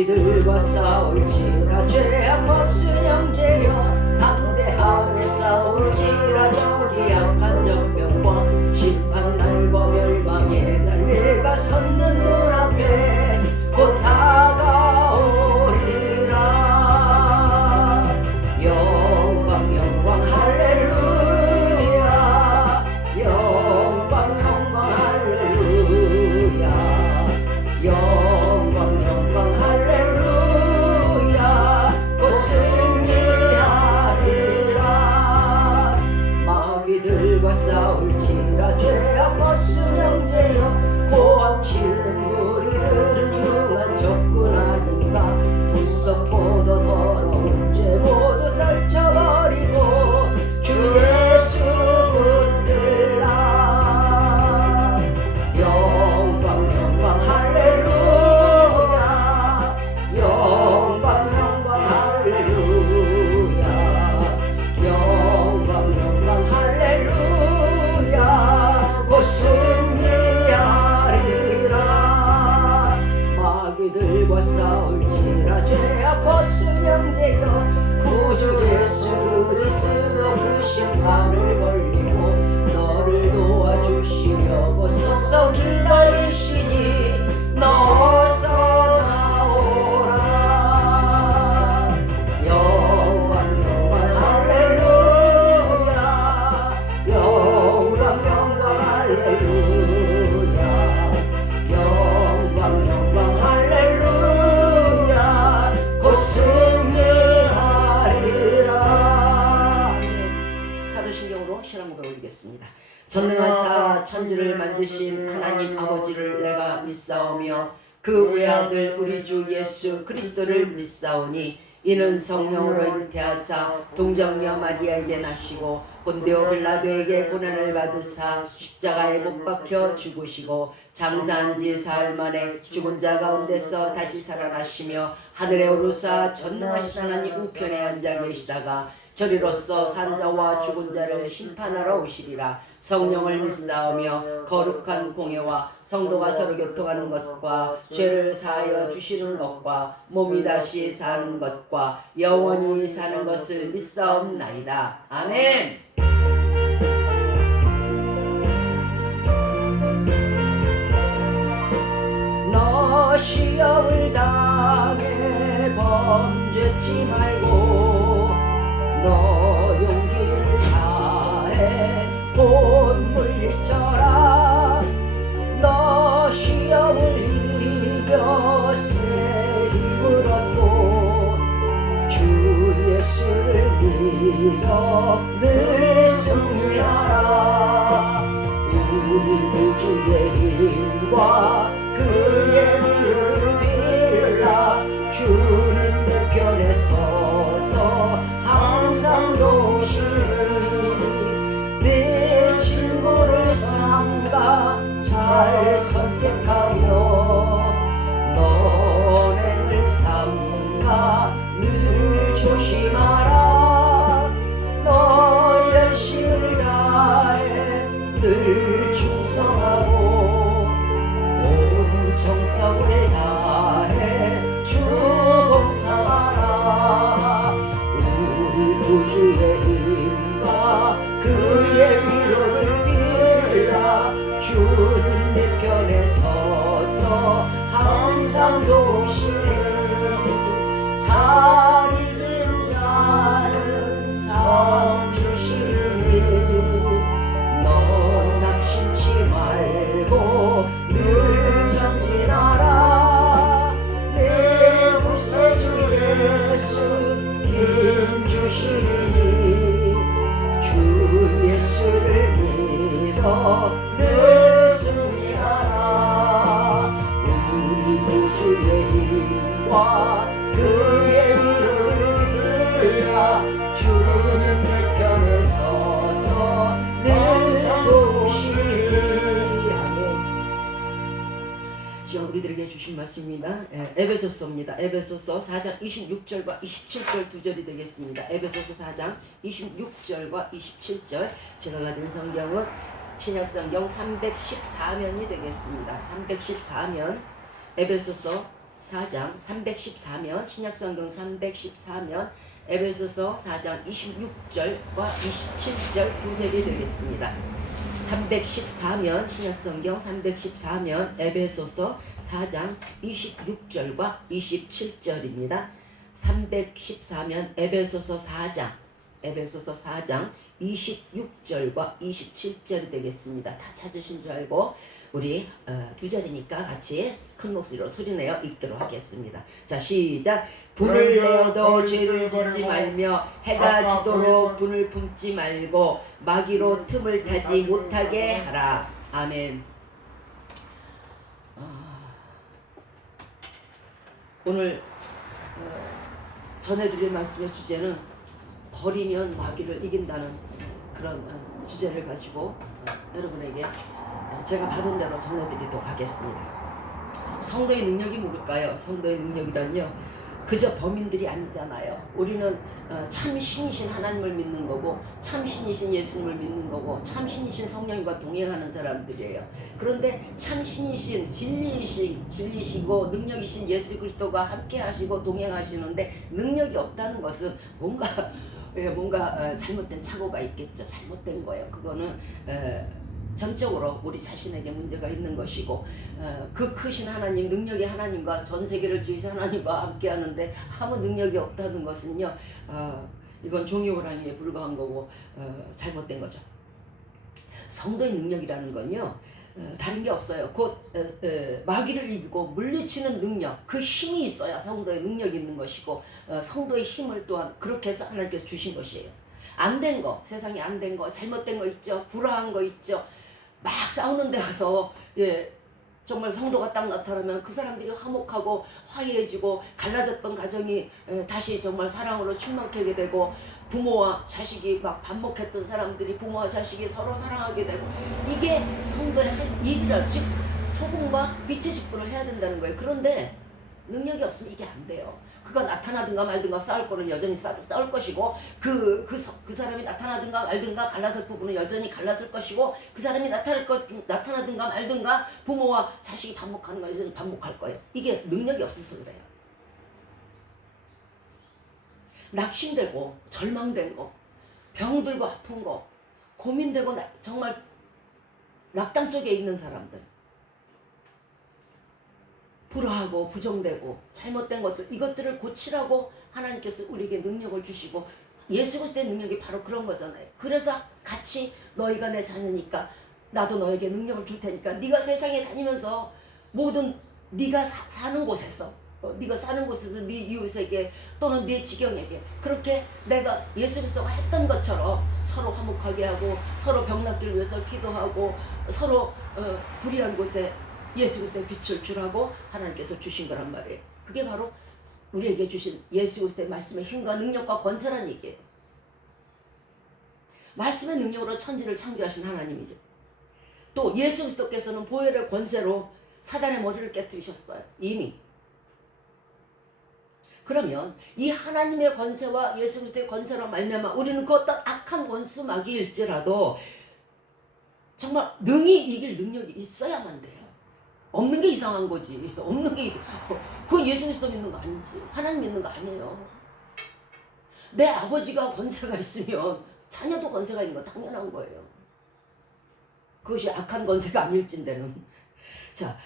마귀들과 싸울지라 죄악 벗은 형제여 담대하게 싸울지라 저기 약한 적병과 심판날과 멸망의 날 내가 섰는 눈앞에 곧 다가오리라. 영광 영광 할렐루야 영광 영광 할렐루야 영광 영광 할렐루야 곧 승리하리라. 마귀들과 싸울지라 죄악 벗은 형제여 고함 치는 무리들은 흉한 적군 아닌가. 부석보도 더러운 죄 모두 떨쳐버리고 주 예수 붙들라. 영광 영광 할렐루야 영광 영광 할렐루야 영광 영광 할렐루야 곧 승리하리라. 마귀들과 싸울지라 죄악 벗은 형제여 구주 예수 그리스도 그 심판을 벌리고 너를 도와주시려고 서서 기다리시니 너 어서 나오라. 영광 영광 할렐루야 영광 영광 할렐루야 영광 영광 할렐루야 곧 승리하리라. 사도신경으로 신앙고백 올리겠습니다. 전능하사 천지를 만드신 하나님 아버지를 내가 믿사오며 그 외아들 우리 주 예수 그리스도를 믿사오니 이는 성령으로 잉태하사 동정녀 마리아에게 나시고 본디오 빌라도에게 고난을 받으사 십자가에 못 박혀 죽으시고 장사한 지 사흘 만에 죽은 자 가운데서 다시 살아나시며 하늘에 오르사 전능하신 하나님 우편에 앉아 계시다가 저리로서 산자와 죽은 자를 심판하러 오시리라. 성령을 믿사오며 거룩한 공예와 성도가 서로 교통하는 것과 죄를 사하여 주시는 것과 몸이 다시 사는 것과 영원히 사는 것을 믿사옵나이다. 아멘. 너 시험을 당해 범죄치 말고 너 용기를 다해 곧 물리쳐라. 너 시험을 이겨 새 힘을 얻고 주 예수를 믿어 늘 승리하라. 우리 구주의 힘과 그의 위를 빌라. 주님 내 편에 서서 항상 도우시니 내 친구를 삼가 잘 선택하며 너를 삼가 늘 조심하라. 너 열심을 다해 늘 충성하고 온 정성을 다해 주 봉사하라. 우리 구주의 힘과 그의 위로를 빌라. 주님 내 편에 서서 항상 도우시니 잘 있는 자는 상 주시니 넌 낙심치 말고 늘 전진하라. 내 구세주 예수 힘 주시니 주 예수를 믿어 늘 승리하라. 우리 구주의 힘과 그의 위로를 빌라. 주님 내 편에 서서 늘 도우시니. 아멘. 우리들에게 주신 말씀입니다. 에베소서입니다. 에베소서 4장 26절과 27절 두 절이 되겠습니다. 에베소서 4장 26절과 27절. 제가 가진 성경은 신약성경 314면이 되겠습니다. 314면 에베소서 4장 314면, 신약성경 314면 에베소서 4장 26절과 27절 두 회이 되겠습니다. 314면, 신약성경 314면 에베소서 4장 26절과 27절입니다. 314면 에베소서 4장 26절과 27절이 되겠습니다. 다 찾으신 줄 알고 우리 두 자리니까 같이 큰 목소리로 소리내어 읽도록 하겠습니다. 자, 시작. 분을 내어도 죄를 짓지 말며 해가 지도록 분을 품지 말고 마귀로 틈을 타지 못하게 하라. 아멘. 오늘 전해드릴 말씀의 주제는 버리면 마귀를 이긴다는 그런 주제를 가지고 여러분에게 제가 받은 대로 전해드리도록 하겠습니다. 성도의 능력이 뭘까요? 성도의 능력이란요, 그저 범인들이 아니잖아요. 우리는 참 신이신 하나님을 믿는 거고, 참 신이신 예수님을 믿는 거고, 참 신이신 성령님과 동행하는 사람들이에요. 그런데 참 신이신 진리시고 능력이신 예수 그리스도가 함께 하시고 동행하시는데 능력이 없다는 것은 뭔가 잘못된 착오가 있겠죠. 잘못된 거예요. 그거는 전적으로 우리 자신에게 문제가 있는 것이고, 그 크신 하나님, 능력의 하나님과 전 세계를 지으신 하나님과 함께 하는데 아무 능력이 없다는 것은요, 이건 종이호랑이에 불과한 거고 잘못된 거죠. 성도의 능력이라는 건요, 다른 게 없어요. 곧 마귀를 이기고 물리치는 능력, 그 힘이 있어야 성도의 능력이 있는 것이고, 성도의 힘을 또한 그렇게 해서 하나님께서 주신 것이에요. 안 된 거, 세상에 안 된 거, 잘못된 거 있죠. 불화한 거 있죠. 막 싸우는 데 가서 정말 성도가 딱 나타나면 그 사람들이 화목하고 화해해지고, 갈라졌던 가정이 다시 정말 사랑으로 충만하게 되고, 부모와 자식이 막 반목했던 사람들이 부모와 자식이 서로 사랑하게 되고, 이게 성도의 할 일이라, 즉 소금과 빛의 직분을 해야 된다는 거예요. 그런데 능력이 없으면 이게 안 돼요. 그가 나타나든가 말든가 싸울 거는 여전히 싸울 것이고, 그 사람이 나타나든가 말든가 갈라설 부분은 여전히 갈라설 것이고, 그 사람이 나타나든가 말든가 부모와 자식이 반목하는 거 여전히 반목할 거예요. 이게 능력이 없어서 그래요. 낙심되고 절망된 거, 병들고 아픈 거, 고민되고 정말 낙담 속에 있는 사람들, 불화하고 부정되고 잘못된 것들, 이것들을 고치라고 하나님께서 우리에게 능력을 주시고, 예수 그리스도의 능력이 바로 그런 거잖아요. 그래서 같이 너희가 내 자녀니까 나도 너에게 능력을 줄 테니까 네가 세상에 다니면서 모든 네가 사는 곳에서 네 이웃에게 또는 네 지경에게 그렇게 내가 예수 그리스도가 했던 것처럼 서로 화목하게 하고, 서로 병났들 위해서 기도하고, 서로 불의한 곳에 예수 그리스도의 빛을 주라고 하나님께서 주신 거란 말이에요. 그게 바로 우리에게 주신 예수 그리스도의 말씀의 힘과 능력과 권세란 얘기예요. 말씀의 능력으로 천지를 창조하신 하나님이죠. 또 예수 그리스도께서는 보혈의 권세로 사단의 머리를 깨뜨리셨어요. 이미. 그러면 이 하나님의 권세와 예수 그리스도의 권세로 말미암아 우리는 그 어떤 악한 원수 마귀일지라도 정말 능히 이길 능력이 있어야만 돼요. 없는 게 이상한 거지. 없는 게 그건 예수 그리스도 믿는 거 아니지. 하나님 믿는 거 아니에요. 내 아버지가 권세가 있으면 자녀도 권세가 있는 거 당연한 거예요. 그것이 악한 권세가 아닐진대는. 자,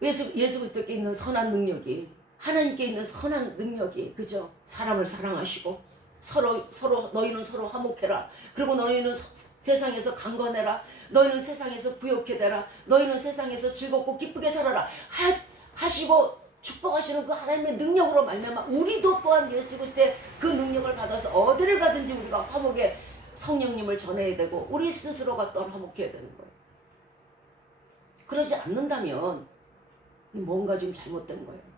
예수 그리스도께 있는 선한 능력이, 하나님께 있는 선한 능력이, 그죠? 사람을 사랑하시고 서로 너희는 서로 화목해라. 그리고 너희는 세상에서 강건해라. 너희는 세상에서 부욕해 되라. 너희는 세상에서 즐겁고 기쁘게 살아라. 하시고 축복하시는 그 하나님의 능력으로 말미암아 우리도 또한 예수 그리스도의 그 능력을 받아서 어디를 가든지 우리가 화목의 성령님을 전해야 되고, 우리 스스로가 또한 화목해야 되는 거예요. 그러지 않는다면 뭔가 지금 잘못된 거예요.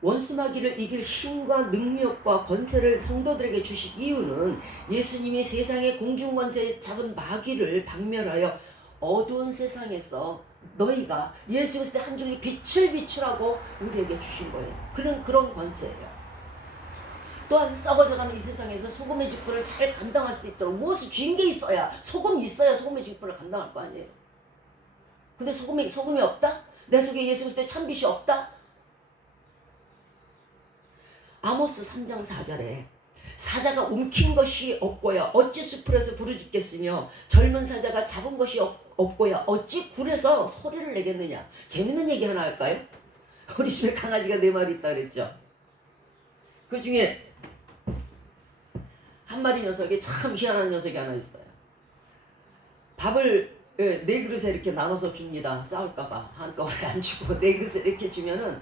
원수 마귀를 이길 힘과 능력과 권세를 성도들에게 주신 이유는 예수님이 세상의 공중권세에 잡은 마귀를 박멸하여 어두운 세상에서 너희가 예수 그리스도의 한 줄기 빛을 비추라고 우리에게 주신 거예요. 그런 권세예요. 또한 썩어져가는 이 세상에서 소금의 직분을 잘 감당할 수 있도록 무엇이 쥔 게 있어야, 소금이 있어야 소금의 직분을 감당할 거 아니에요. 근데 소금이 없다? 내 속에 예수 그리스도의 참빛이 없다? 아모스 3장 4절에 사자가 움킨 것이 없고야 어찌 숲풀에서 부르짖겠으며 젊은 사자가 잡은 것이 없고야 어찌 굴에서 소리를 내겠느냐. 재밌는 얘기 하나 할까요? 우리 집에 강아지가 4마리 있다 그랬죠. 그 중에 한 마리 녀석이 참 희한한 녀석이 하나 있어요. 밥을 4그릇에 이렇게 나눠서 줍니다. 싸울까봐 한꺼번에 안 주고 4그릇에 이렇게 주면은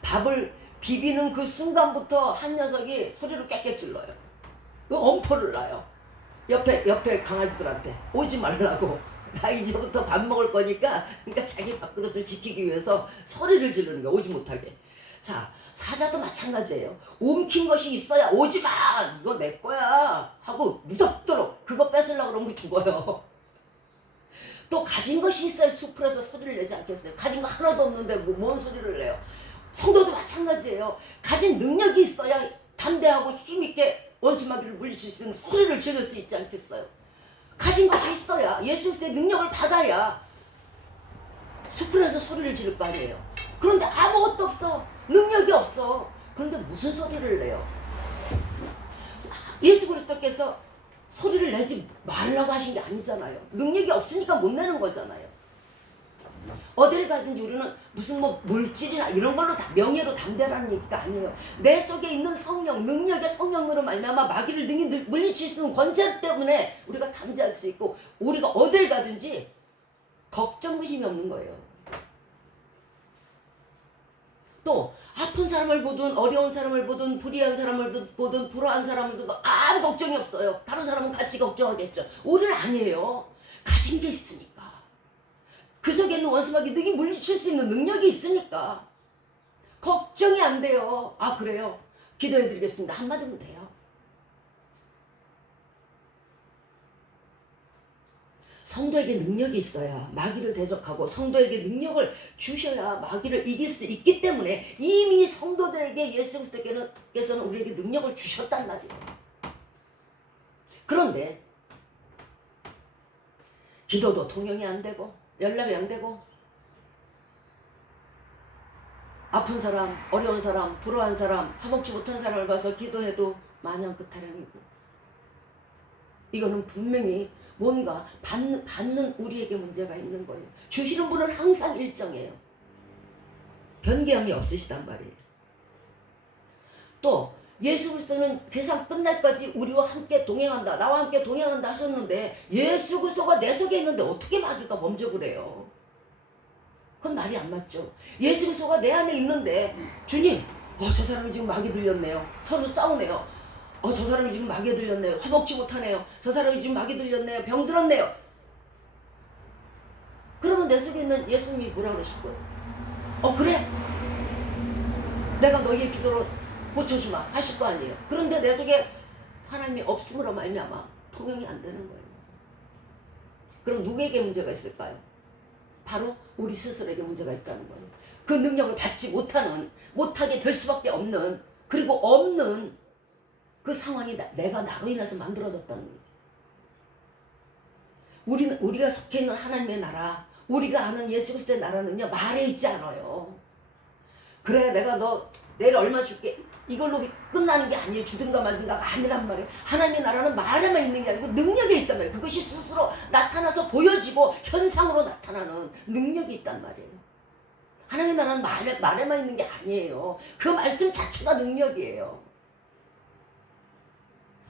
밥을 비비는 그 순간부터 한 녀석이 소리를 꽥꽥 질러요. 그 엄포를 놔요. 옆에 강아지들한테 오지 말라고. 나 이제부터 밥 먹을 거니까. 그러니까 자기 밥그릇을 지키기 위해서 소리를 지르는 거야. 오지 못하게. 자, 사자도 마찬가지예요. 움킨 것이 있어야 오지 마. 이거 내 거야 하고 무섭도록 그거 뺏으려고 그러면 죽어요. 또 가진 것이 있어야 숲풀에서 소리를 내지 않겠어요. 가진 거 하나도 없는데 뭔 소리를 내요. 성도도 마찬가지예요. 가진 능력이 있어야 담대하고 힘있게 원수마귀를 물리칠 수 있는 소리를 지를 수 있지 않겠어요. 가진 것이 있어야 예수 그리스도의 능력을 받아야 숲풀에서 소리를 지를 거 아니에요. 그런데 아무것도 없어. 능력이 없어. 그런데 무슨 소리를 내요? 예수 그리스도께서 소리를 내지 말라고 하신 게 아니잖아요. 능력이 없으니까 못 내는 거잖아요. 어딜 가든지 우리는 무슨 물질이나 이런 걸로 다 명예로 담대라는 얘기가 아니에요. 내 속에 있는 성령, 능력의 성령으로 말미암아 마귀를 능히 물리칠 수 있는 권세 때문에 우리가 담대할 수 있고 우리가 어딜 가든지 걱정 의심이 없는 거예요. 또 아픈 사람을 보든 어려운 사람을 보든 불의한 사람을 보든 불화한 사람을 보든 아무 걱정이 없어요. 다른 사람은 같이 걱정하겠죠. 우리는 아니에요. 가진 게 있으니까. 그 속에 있는 원수마귀 능히 물리칠 수 있는 능력이 있으니까 걱정이 안 돼요. 아 그래요? 기도해 드리겠습니다. 한마디면 돼요. 성도에게 능력이 있어야 마귀를 대적하고 성도에게 능력을 주셔야 마귀를 이길 수 있기 때문에 이미 성도들에게 예수 그리스도께서는 우리에게 능력을 주셨단 말이에요. 그런데 기도도 통용이 안 되고 연락이 안 되고 아픈 사람, 어려운 사람, 불우한 사람, 화목지 못한 사람을 봐서 기도해도 마냥 그 타령이고 이거는 분명히 뭔가 받는 우리에게 문제가 있는 거예요. 주시는 분은 항상 일정해요. 변개함이 없으시단 말이에요. 또 예수 그리스도는 세상 끝날까지 우리와 함께 동행한다. 나와 함께 동행한다 하셨는데 예수 그리스도가 내 속에 있는데 어떻게 마귀가 범접을 해요? 그건 말이 안 맞죠. 예수 그리스도가 내 안에 있는데 주님 저 사람이 지금 마귀 들렸네요. 서로 싸우네요. 저 사람이 지금 마귀에 들렸네요. 화목지 못하네요. 저 사람이 지금 마귀 들렸네요. 병 들었네요. 그러면 내 속에 있는 예수님이 뭐라 그러실 거예요? 그래? 내가 너희의 기도로 고쳐주마 하실 거 아니에요. 그런데 내 속에 하나님이 없음으로 말미암아 통용이 안 되는 거예요. 그럼 누구에게 문제가 있을까요? 바로 우리 스스로에게 문제가 있다는 거예요. 그 능력을 받지 못하게 될 수밖에 없는 그리고 없는 그 상황이 내가 나로 인해서 만들어졌다는 거예요. 우리가 속해 있는 하나님의 나라, 우리가 아는 예수 그리스도의 나라는요 말에 있지 않아요. 그래 내가 너 내일 얼마 줄게 이걸로 끝나는 게 아니에요. 주든가 말든가가 아니란 말이에요. 하나님의 나라는 말에만 있는 게 아니고 능력이 있단 말이에요. 그것이 스스로 나타나서 보여지고 현상으로 나타나는 능력이 있단 말이에요. 하나님의 나라는 말에만 있는 게 아니에요. 그 말씀 자체가 능력이에요.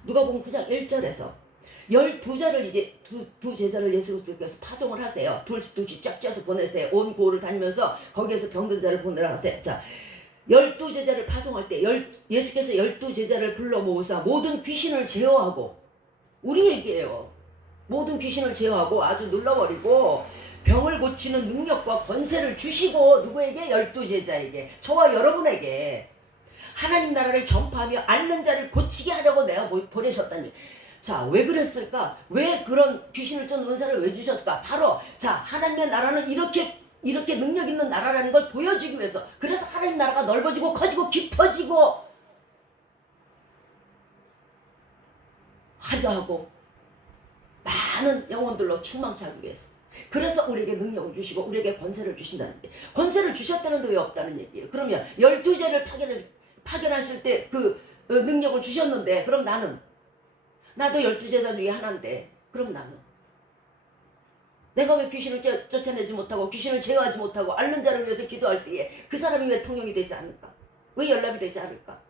누가복음 9장 1절에서 12자를 이제 두 제자를 예수 그리스도께서 파송을 하세요. 둘씩 쫙 쪄서 보내세요. 온 고을을 다니면서 거기에서 병든 자를 보내라 하세요. 자, 12제자를 파송할 때 예수께서 12제자를 불러 모으사 모든 귀신을 제어하고 우리 얘기예요. 모든 귀신을 제어하고 아주 눌러버리고 병을 고치는 능력과 권세를 주시고 누구에게? 12제자에게 저와 여러분에게 하나님 나라를 전파하며 앓는 자를 고치게 하려고 내가 보내셨다니. 자, 왜 그랬을까? 왜 그런 귀신을 쫓는 은사를 왜 주셨을까? 바로 자, 하나님의 나라는 이렇게 능력 있는 나라라는 걸 보여주기 위해서. 그래서 하나님 나라가 넓어지고 커지고 깊어지고 화려하고 많은 영혼들로 충만케 하기 위해서. 그래서 우리에게 능력을 주시고 우리에게 권세를 주신다는 게, 권세를 주셨다는데 왜 없다는 얘기예요. 그러면 12제를 파견하실 때 그 능력을 주셨는데, 그럼 나도 12제자 중에 하나인데, 그럼 내가 왜 귀신을 쫓아내지 못하고 귀신을 제어하지 못하고 앓는 자를 위해서 기도할 때에 그 사람이 왜 통용이 되지 않을까? 왜 연락이 되지 않을까?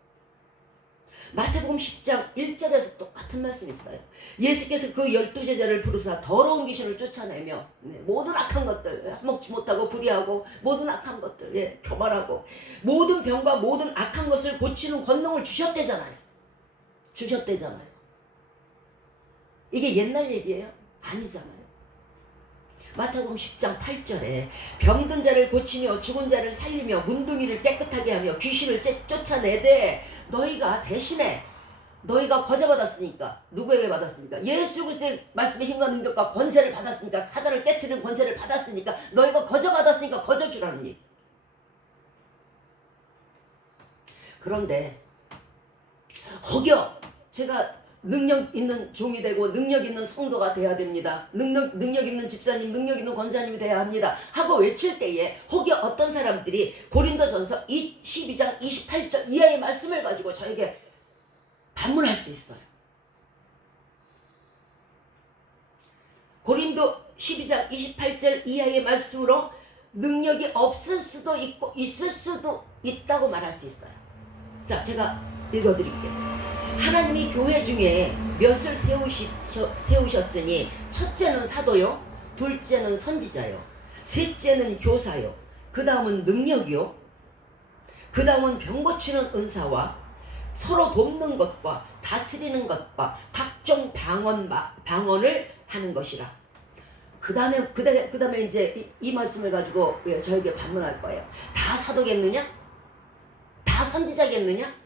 마태복음 10장 1절에서 똑같은 말씀이 있어요. 예수께서 그 12제자를 부르사 더러운 귀신을 쫓아내며 모든 악한 것들, 먹지 못하고 불의하고 모든 악한 것들, 교만하고 모든 병과 모든 악한 것을 고치는 권능을 주셨대잖아요. 이게 옛날 얘기예요? 아니잖아요. 마태복음 10장 8절에 병든 자를 고치며 죽은 자를 살리며 문둥이를 깨끗하게 하며 귀신을 쫓아내되 너희가 대신에 너희가 거저받았으니까, 누구에게 받았으니까? 예수 그리스도의 말씀의 힘과 능력과 권세를 받았으니까, 사단을 깨트리는 권세를 받았으니까 너희가 거저받았으니까 거저주라는 일. 그런데 혹여 제가 능력 있는 종이 되고 능력 있는 성도가 돼야 됩니다. 능력 있는 집사님, 능력 있는 권사님이 돼야 합니다 하고 외칠 때에 혹여 어떤 사람들이 고린도전서 12장 28절 이하의 말씀을 가지고 저에게 반문할 수 있어요. 고린도 12장 28절 이하의 말씀으로 능력이 없을 수도 있고 있을 수도 있다고 말할 수 있어요. 자, 제가 읽어드릴게요. 하나님이 교회 중에 몇을 세우셨으니 첫째는 사도요, 둘째는 선지자요, 셋째는 교사요, 그 다음은 능력이요, 그 다음은 병 고치는 은사와 서로 돕는 것과 다스리는 것과 각종 방언을 하는 것이라. 그 다음에 이제 이 말씀을 가지고 저에게 반문할 거예요. 다 사도겠느냐? 다 선지자겠느냐?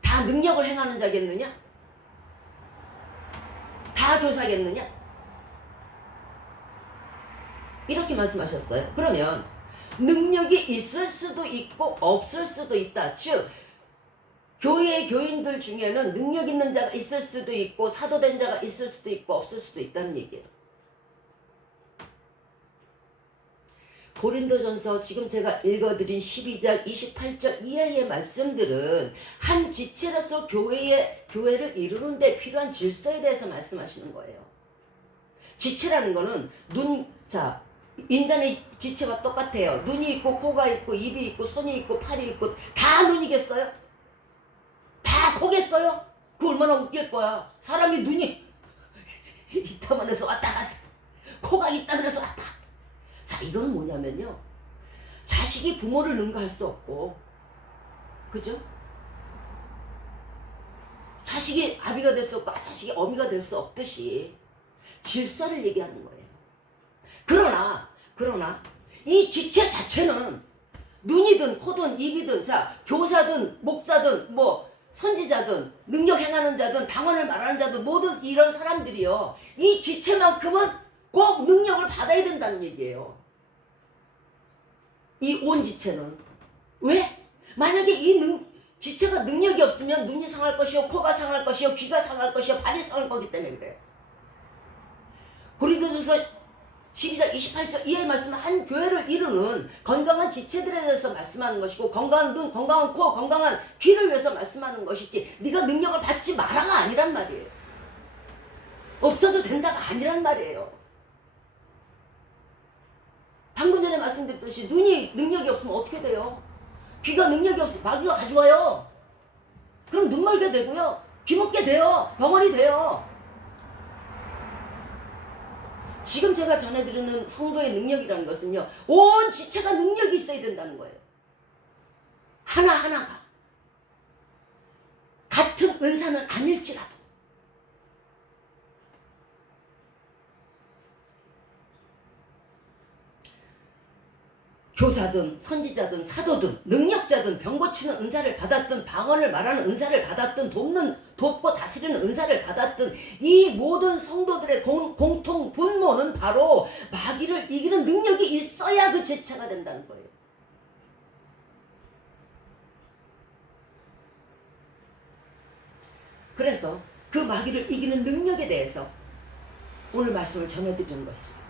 다 능력을 행하는 자겠느냐? 다 교사겠느냐? 이렇게 말씀하셨어요. 그러면 능력이 있을 수도 있고 없을 수도 있다. 즉 교회의 교인들 중에는 능력 있는 자가 있을 수도 있고 사도된 자가 있을 수도 있고 없을 수도 있다는 얘기예요. 고린도전서 지금 제가 읽어드린 12장 28절 이하의 말씀들은 한 지체로서 교회를 이루는 데 필요한 질서에 대해서 말씀하시는 거예요. 지체라는 거는 인간의 지체가 똑같아요. 눈이 있고 코가 있고 입이 있고 손이 있고 팔이 있고 다 눈이겠어요? 다 코겠어요? 그 얼마나 웃길 거야. 사람이 눈이 이따만 해서 왔다 갔다, 코가 이따만 해서 왔다 갔다. 자, 이건 뭐냐면요, 자식이 부모를 능가할 수 없고, 그죠? 자식이 아비가 될 수 없고 자식이 어미가 될 수 없듯이 질서를 얘기하는 거예요. 그러나 이 지체 자체는 눈이든 코든 입이든, 자, 교사든 목사든 뭐 선지자든 능력 행하는 자든 방언을 말하는 자든 모든 이런 사람들이요, 이 지체만큼은 꼭 능력을 받아야 된다는 얘기예요. 이 온 지체는. 왜? 만약에 지체가 능력이 없으면 눈이 상할 것이요, 코가 상할 것이요, 귀가 상할 것이요, 발이 상할 거기 때문에 그래요. 고린도전서 12장 28절 이하의 말씀은 한 교회를 이루는 건강한 지체들에 대해서 말씀하는 것이고, 건강한 눈, 건강한 코, 건강한 귀를 위해서 말씀하는 것이지 네가 능력을 받지 마라가 아니란 말이에요. 없어도 된다가 아니란 말이에요. 방금 전에 말씀드렸듯이 눈이 능력이 없으면 어떻게 돼요? 귀가 능력이 없으면 마귀가 가져와요. 그럼 눈 멀게 되고요, 귀 먹게 돼요, 병원이 돼요. 지금 제가 전해드리는 성도의 능력이라는 것은요, 온 지체가 능력이 있어야 된다는 거예요. 하나하나가 같은 은사는 아닐지라도. 교사든 선지자든 사도든 능력자든 병 고치는 은사를 받았든 방언을 말하는 은사를 받았든 돕고 다스리는 은사를 받았든 이 모든 성도들의 공통 분모는 바로 마귀를 이기는 능력이 있어야 그 지체가 된다는 거예요. 그래서 그 마귀를 이기는 능력에 대해서 오늘 말씀을 전해드리는 것입니다.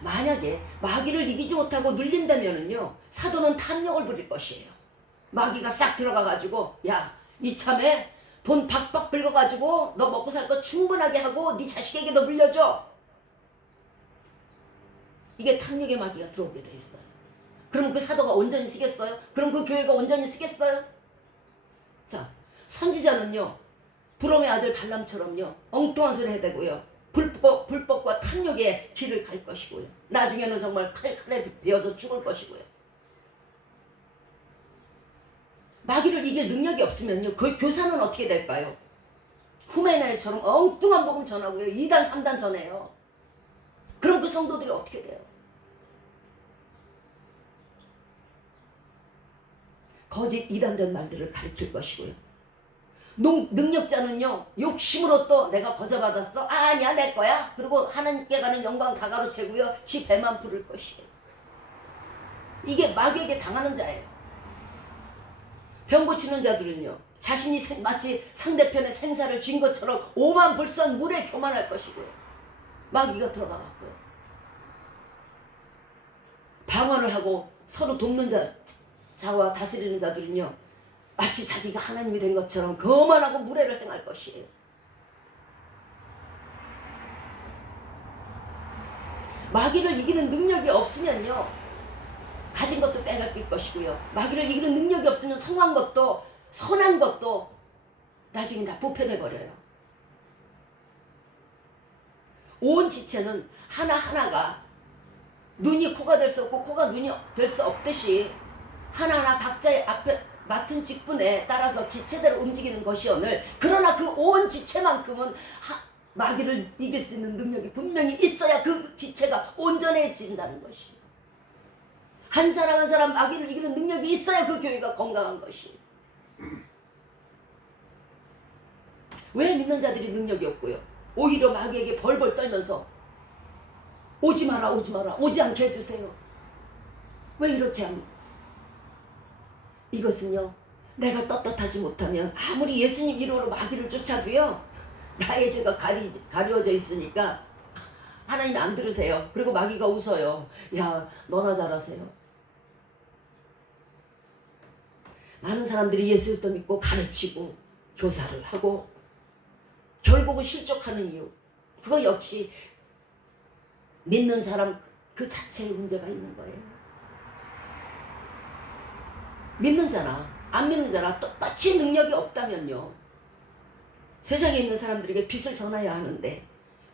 만약에 마귀를 이기지 못하고 눌린다면은요, 사도는 탐욕을 부릴 것이에요. 마귀가 싹 들어가가지고, 야, 이참에 돈 박박 긁어가지고 너 먹고 살 거 충분하게 하고 네 자식에게도 물려줘. 이게 탐욕의 마귀가 들어오게 돼 있어요. 그럼 그 사도가 온전히 쓰겠어요? 그럼 그 교회가 온전히 쓰겠어요? 자, 선지자는요, 불엄의 아들 발람처럼요, 엉뚱한 소리 해대고요, 불법과 탐욕의 길을 갈 것이고요, 나중에는 정말 칼에 베어서 죽을 것이고요. 마귀를 이길 능력이 없으면요, 그 교사는 어떻게 될까요? 후메네처럼 엉뚱한 복음 전하고요, 2단 3단 전해요. 그럼 그 성도들이 어떻게 돼요? 거짓 이단된 말들을 가르칠 것이고요, 능력자는요, 욕심으로 또 내가 거저받았어? 아니야, 내 거야? 그리고 하나님께 가는 영광 다 가로채고요, 지 배만 부를 것이에요. 이게 마귀에게 당하는 자예요. 병 고치는 자들은요, 자신이 마치 상대편의 생사를 쥔 것처럼 오만불선 물에 교만할 것이고요, 마귀가 들어가갖고요, 방언을 하고 서로 돕는 자와 다스리는 자들은요, 마치 자기가 하나님이 된 것처럼 거만하고 무례를 행할 것이에요. 마귀를 이기는 능력이 없으면요, 가진 것도 빼앗길 것이고요, 마귀를 이기는 능력이 없으면 성한 것도 선한 것도 나중에 다 부패돼 버려요. 온 지체는 하나하나가 눈이 코가 될 수 없고 코가 눈이 될 수 없듯이 하나하나 각자의 앞에 맡은 직분에 따라서 지체대로 움직이는 것이오늘, 그러나 그 온 지체만큼은 마귀를 이길 수 있는 능력이 분명히 있어야 그 지체가 온전해진다는 것이에요. 한 사람 한 사람 마귀를 이기는 능력이 있어야 그 교회가 건강한 것이에요. 왜 믿는 자들이 능력이 없고요, 오히려 마귀에게 벌벌 떨면서 오지 마라, 오지 마라, 오지 않게 해주세요. 왜 이렇게 합니까? 이것은요, 내가 떳떳하지 못하면 아무리 예수님 이름으로 마귀를 쫓아도요, 나의 죄가 가려져 있으니까 하나님 안 들으세요. 그리고 마귀가 웃어요. 야, 너나 잘하세요. 많은 사람들이 예수 그리스도 믿고 가르치고 교사를 하고 결국은 실족하는 이유, 그거 역시 믿는 사람 그 자체에 문제가 있는 거예요. 믿는 자나 안 믿는 자나 똑같이 능력이 없다면요, 세상에 있는 사람들에게 빛을 전해야 하는데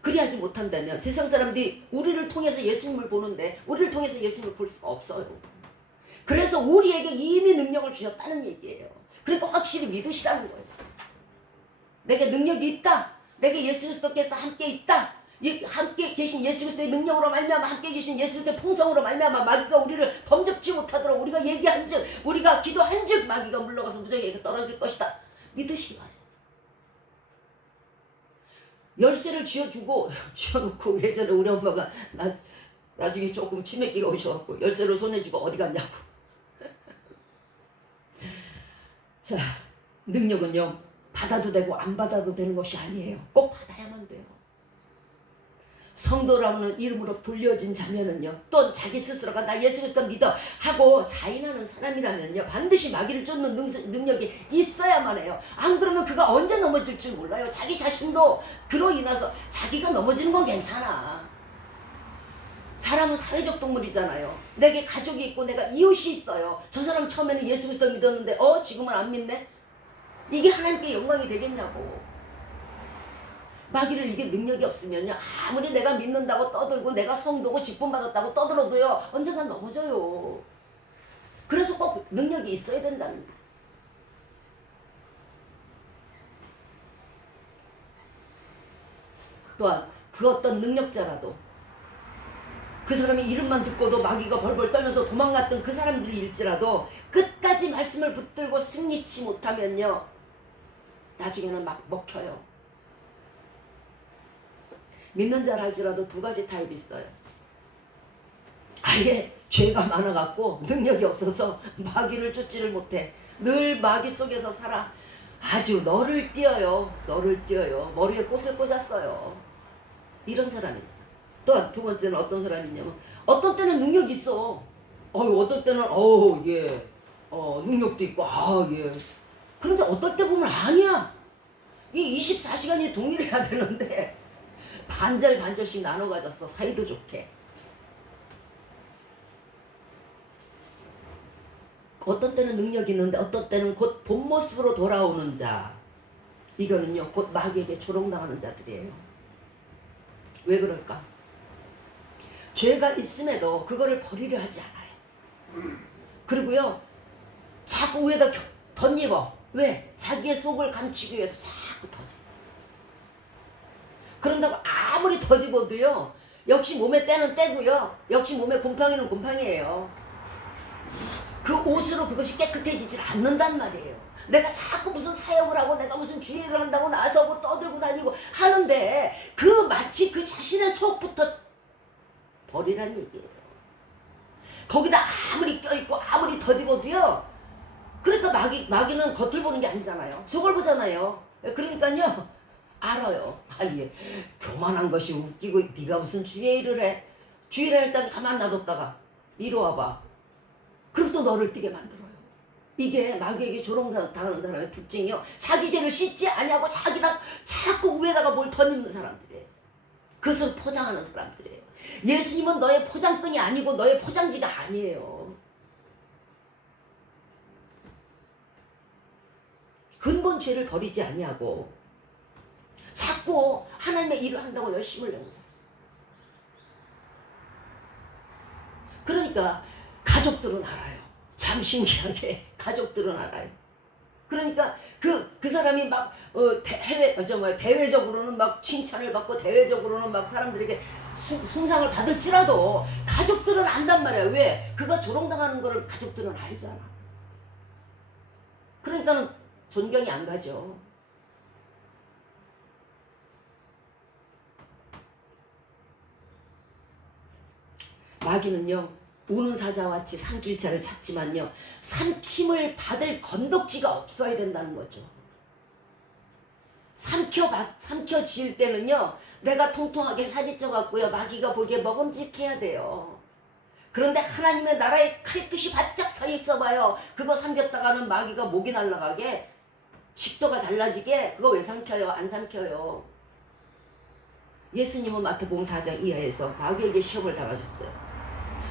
그리하지 못한다면 세상 사람들이 우리를 통해서 예수님을 보는데 우리를 통해서 예수님을 볼 수가 없어요. 그래서 우리에게 이미 능력을 주셨다는 얘기예요. 그리고 확실히 믿으시라는 거예요. 내게 능력이 있다, 내게 예수 그리스도께서 함께 있다, 함께 계신 예수 그리스도의 능력으로 말미암아, 함께 계신 예수 그리스도의 풍성으로 말미암아 마귀가 우리를 범접지 못하도록 우리가 얘기한즉, 우리가 기도한즉 마귀가 물러가서 무정에게 떨어질 것이다. 믿으시기 바래요. 열쇠를 쥐어놓고 예전에 우리 엄마가 나중에 조금 치매기가 오셔갖고 열쇠를 손에 쥐고 어디 갔냐고. 자, 능력은요, 받아도 되고 안 받아도 되는 것이 아니에요. 꼭 받아야만 돼요. 성도라는 이름으로 불려진 자면은요, 또 자기 스스로가 나 예수 그리스도 믿어 하고 자인하는 사람이라면요, 반드시 마귀를 쫓는 능력이 있어야만 해요. 안 그러면 그가 언제 넘어질 줄 몰라요. 자기 자신도 그로 인해서 자기가 넘어지는 건 괜찮아. 사람은 사회적 동물이잖아요. 내게 가족이 있고 내가 이웃이 있어요. 저 사람 처음에는 예수 그리스도 믿었는데 지금은 안 믿네? 이게 하나님께 영광이 되겠냐고. 마귀를 이길 능력이 없으면요, 아무리 내가 믿는다고 떠들고 내가 성도고 직분받았다고 떠들어도요, 언젠간 넘어져요. 그래서 꼭 능력이 있어야 된다는 거예요. 또한 그 어떤 능력자라도 그 사람의 이름만 듣고도 마귀가 벌벌 떨면서 도망갔던 그 사람들일지라도 끝까지 말씀을 붙들고 승리치 못하면요, 나중에는 막 먹혀요. 믿는 자를 할지라도 두 가지 타입이 있어요. 아예 죄가 많아갖고 능력이 없어서 마귀를 쫓지를 못해. 늘 마귀 속에서 살아. 아주 너를 띄어요. 머리에 꽃을 꽂았어요. 이런 사람이 있어요. 또 두 번째는 어떤 사람이냐면 어떤 때는 능력이 있어. 어떤 때는 예. 능력도 있고 예. 그런데 어떨 때 보면 아니야. 이 24시간이 동일해야 되는데 반절씩 나눠 가졌어. 사이도 좋게. 어떤 때는 능력이 있는데 어떤 때는 곧 본 모습으로 돌아오는 자. 이거는요 곧 마귀에게 조롱당하는 자들이에요. 왜 그럴까? 죄가 있음에도 그거를 버리려 하지 않아요. 그리고요 자꾸 위에다 덧입어. 왜? 자기의 속을 감추기 위해서 자꾸 덧입어. 그런다고 아무리 덧입어도요 역시 몸에 때는 때고요 역시 몸에 곰팡이는 곰팡이에요. 그 옷으로 그것이 깨끗해지질 않는단 말이에요. 내가 자꾸 무슨 사역을 하고 내가 무슨 주의를 한다고 나서고 떠들고 다니고 하는데 그 마치 그 자신의 속부터 버리란 얘기예요. 거기다 아무리 껴있고 아무리 덧입어도요 그러니까 마귀는 겉을 보는 게 아니잖아요. 속을 보잖아요. 그러니까요 알아요. 예. 교만한 것이 웃기고 네가 무슨 주의를 해. 주의를 할 때 가만 놔뒀다가 이리 와봐. 그리고 또 너를 뛰게 만들어요. 이게 마귀에게 조롱당하는 사람의 특징이요. 자기 죄를 씻지 아니하고 자기랑 자꾸 위에다가 뭘 덧입는 사람들이에요. 그것을 포장하는 사람들이에요. 예수님은 너의 포장끈이 아니고 너의 포장지가 아니에요. 근본 죄를 버리지 아니하고 자꾸 하나님의 일을 한다고 열심을 내는 사람. 그러니까 가족들은 알아요. 참 신기하게 가족들은 알아요. 그러니까 그 사람이 막 대외적으로는 막 칭찬을 받고 대외적으로는 막 사람들에게 숭상을 받을지라도 가족들은 안단 말이야. 왜? 그가 조롱당하는 거를 가족들은 알잖아. 그러니까는 존경이 안 가죠. 마귀는요 우는 사자와 같이 삼킬자를 찾지만요 삼킴을 받을 건덕지가 없어야 된다는 거죠. 삼켜질 때는요 내가 통통하게 살이 쪄갖고요 마귀가 보기에 먹음직해야 돼요. 그런데 하나님의 나라에 칼끝이 바짝 서 있어봐요. 그거 삼켰다가는 마귀가 목이 날아가게 식도가 잘라지게 그거 왜 삼켜요? 안 삼켜요. 예수님은 마태복음 4장 이하에서 마귀에게 시험을 당하셨어요.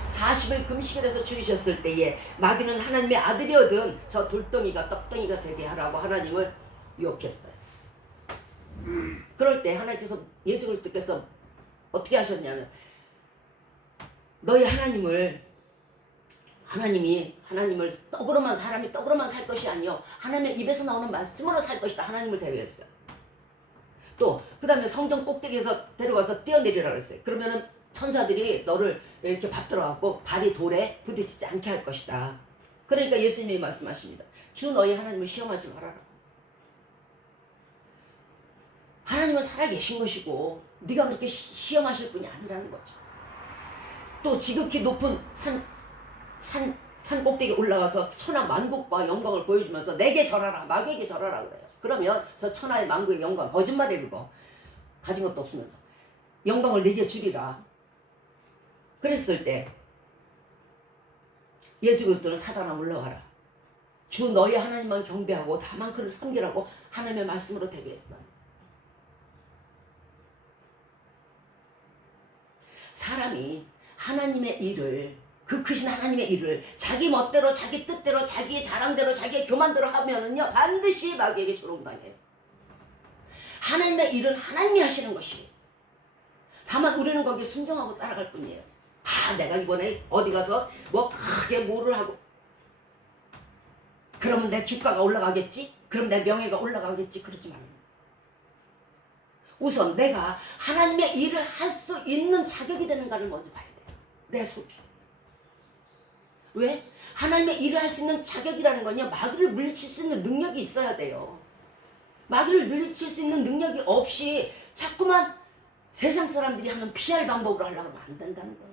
40일 금식을 해서 죽이셨을 때에 마귀는 하나님의 아들이거든 저 돌덩이가 떡덩이가 되게 하라고 하나님을 유혹했어요. 그럴 때 하나님께서 예수 그리스도께서 어떻게 하셨냐면 너희 하나님을 떡으로만 사람이 떡으로만 살 것이 아니요 하나님의 입에서 나오는 말씀으로 살 것이다. 하나님을 대표했어요. 또 그 다음에 성전 꼭대기에서 데려가서 뛰어내리라 그랬어요. 그러면은 천사들이 너를 이렇게 받들어갖고 발이 돌에 부딪히지 않게 할 것이다. 그러니까 예수님이 말씀하십니다. 주 너희 하나님을 시험하지 말아라. 하나님은 살아계신 것이고 네가 그렇게 시험하실 분이 아니라는 거죠. 또 지극히 높은 산 꼭대기 올라가서 천하 만국과 영광을 보여주면서 내게 절하라 마귀에게 절하라 그래요. 그러면 저 천하의 만국의 영광 거짓말이에요. 그거 가진 것도 없으면서 영광을 내게 주리라. 그랬을 때 예수 그리스도는 사단아 올라와라. 주 너희 하나님만 경배하고 다만 그를 섬기라고 하나님의 말씀으로 대비했어요. 사람이 하나님의 일을 그 크신 하나님의 일을 자기 멋대로 자기 뜻대로 자기의 자랑대로 자기의 교만대로 하면은요 반드시 마귀에게 조롱당해요. 하나님의 일은 하나님이 하시는 것이에요. 다만 우리는 거기에 순종하고 따라갈 뿐이에요. 내가 이번에 어디 가서 뭐 크게 뭐를 하고 그러면 내 주가가 올라가겠지? 그럼 내 명예가 올라가겠지? 그러지 말아요. 우선 내가 하나님의 일을 할 수 있는 자격이 되는가를 먼저 봐야 돼요. 내 속이. 왜? 하나님의 일을 할 수 있는 자격이라는 건요 마귀를 물리칠 수 있는 능력이 있어야 돼요. 마귀를 물리칠 수 있는 능력이 없이 자꾸만 세상 사람들이 하는 피할 방법으로 하려고 하면 안 된다는 거예요.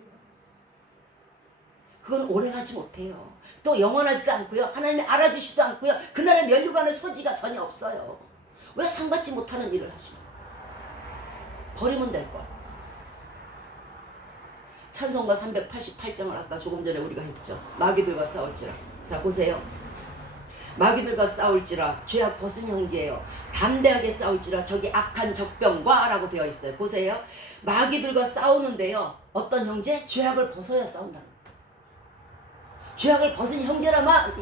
그건 오래가지 못해요. 또 영원하지도 않고요. 하나님이 알아주시지도 않고요. 그날의 면류관의 소지가 전혀 없어요. 왜 상받지 못하는 일을 하시면 버리면 될걸. 찬송가 388장을 아까 조금 전에 우리가 했죠. 마귀들과 싸울지라. 자 보세요. 마귀들과 싸울지라 죄악 벗은 형제예요. 담대하게 싸울지라 적이 악한 적병과 라고 되어 있어요. 보세요. 마귀들과 싸우는데요. 어떤 형제? 죄악을 벗어야 싸운다. 죄악을 벗은 형제라야만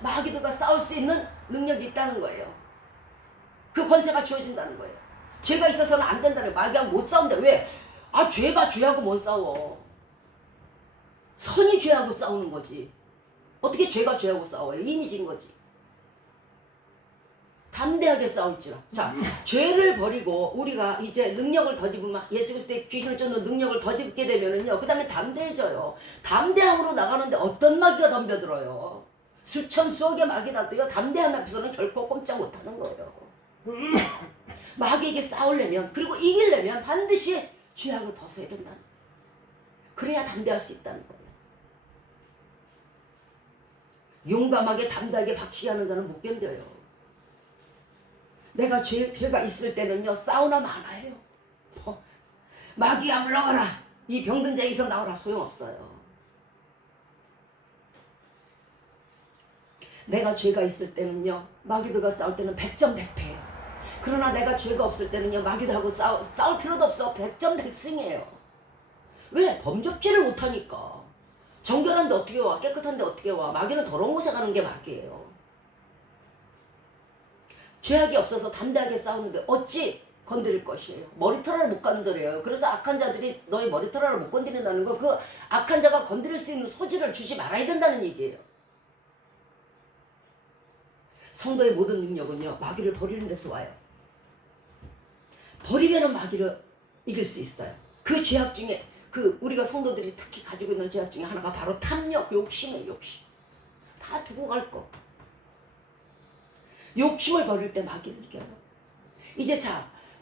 마귀들과 싸울 수 있는 능력이 있다는 거예요. 그 권세가 주어진다는 거예요. 죄가 있어서는 안 된다는 거예요. 마귀하고 못 싸운다. 왜? 죄가 죄하고 못 싸워. 선이 죄하고 싸우는 거지. 어떻게 죄가 죄하고 싸워요? 이미 진 거지. 담대하게 싸울지라. 자, 죄를 버리고 우리가 이제 능력을 덧입으면 예수 그리스도의 귀신을 쫓는 능력을 덧입게 되면은요. 그 다음에 담대해져요. 담대함으로 나가는데 어떤 마귀가 덤벼들어요? 수천 수억의 마귀라도요. 담대함 앞에서는 결코 꼼짝 못하는 거예요. 마귀에게 싸우려면 그리고 이기려면 반드시 죄악을 벗어야 된다는 거예요. 그래야 담대할 수 있다는 거예요. 용감하게 담대하게 박치기 하는 자는 못 견뎌요. 내가 죄가 있을 때는요. 사우나 많아요. 마귀야 물러가라. 이 병든 자에게서 나오라. 소용없어요. 내가 죄가 있을 때는요. 마귀들과 싸울 때는 100점 100패예요. 그러나 내가 죄가 없을 때는요. 마귀들하고 싸울 필요도 없어. 100점 100승이에요. 왜? 범접죄를 못하니까. 정결한데 어떻게 와? 깨끗한데 어떻게 와? 마귀는 더러운 곳에 가는 게 마귀예요. 죄악이 없어서 담대하게 싸우는데 어찌 건드릴 것이에요. 머리털을 못 건드려요. 그래서 악한 자들이 너희 머리털을 못 건드린다는 거, 그 악한 자가 건드릴 수 있는 소지를 주지 말아야 된다는 얘기예요. 성도의 모든 능력은요. 마귀를 버리는 데서 와요. 버리면은 마귀를 이길 수 있어요. 그 죄악 중에 우리가 성도들이 특히 가지고 있는 죄악 중에 하나가 바로 탐욕, 욕심이에요. 욕심. 다 두고 갈 거. 욕심을 버릴 때 마귀를 이겨요. 이제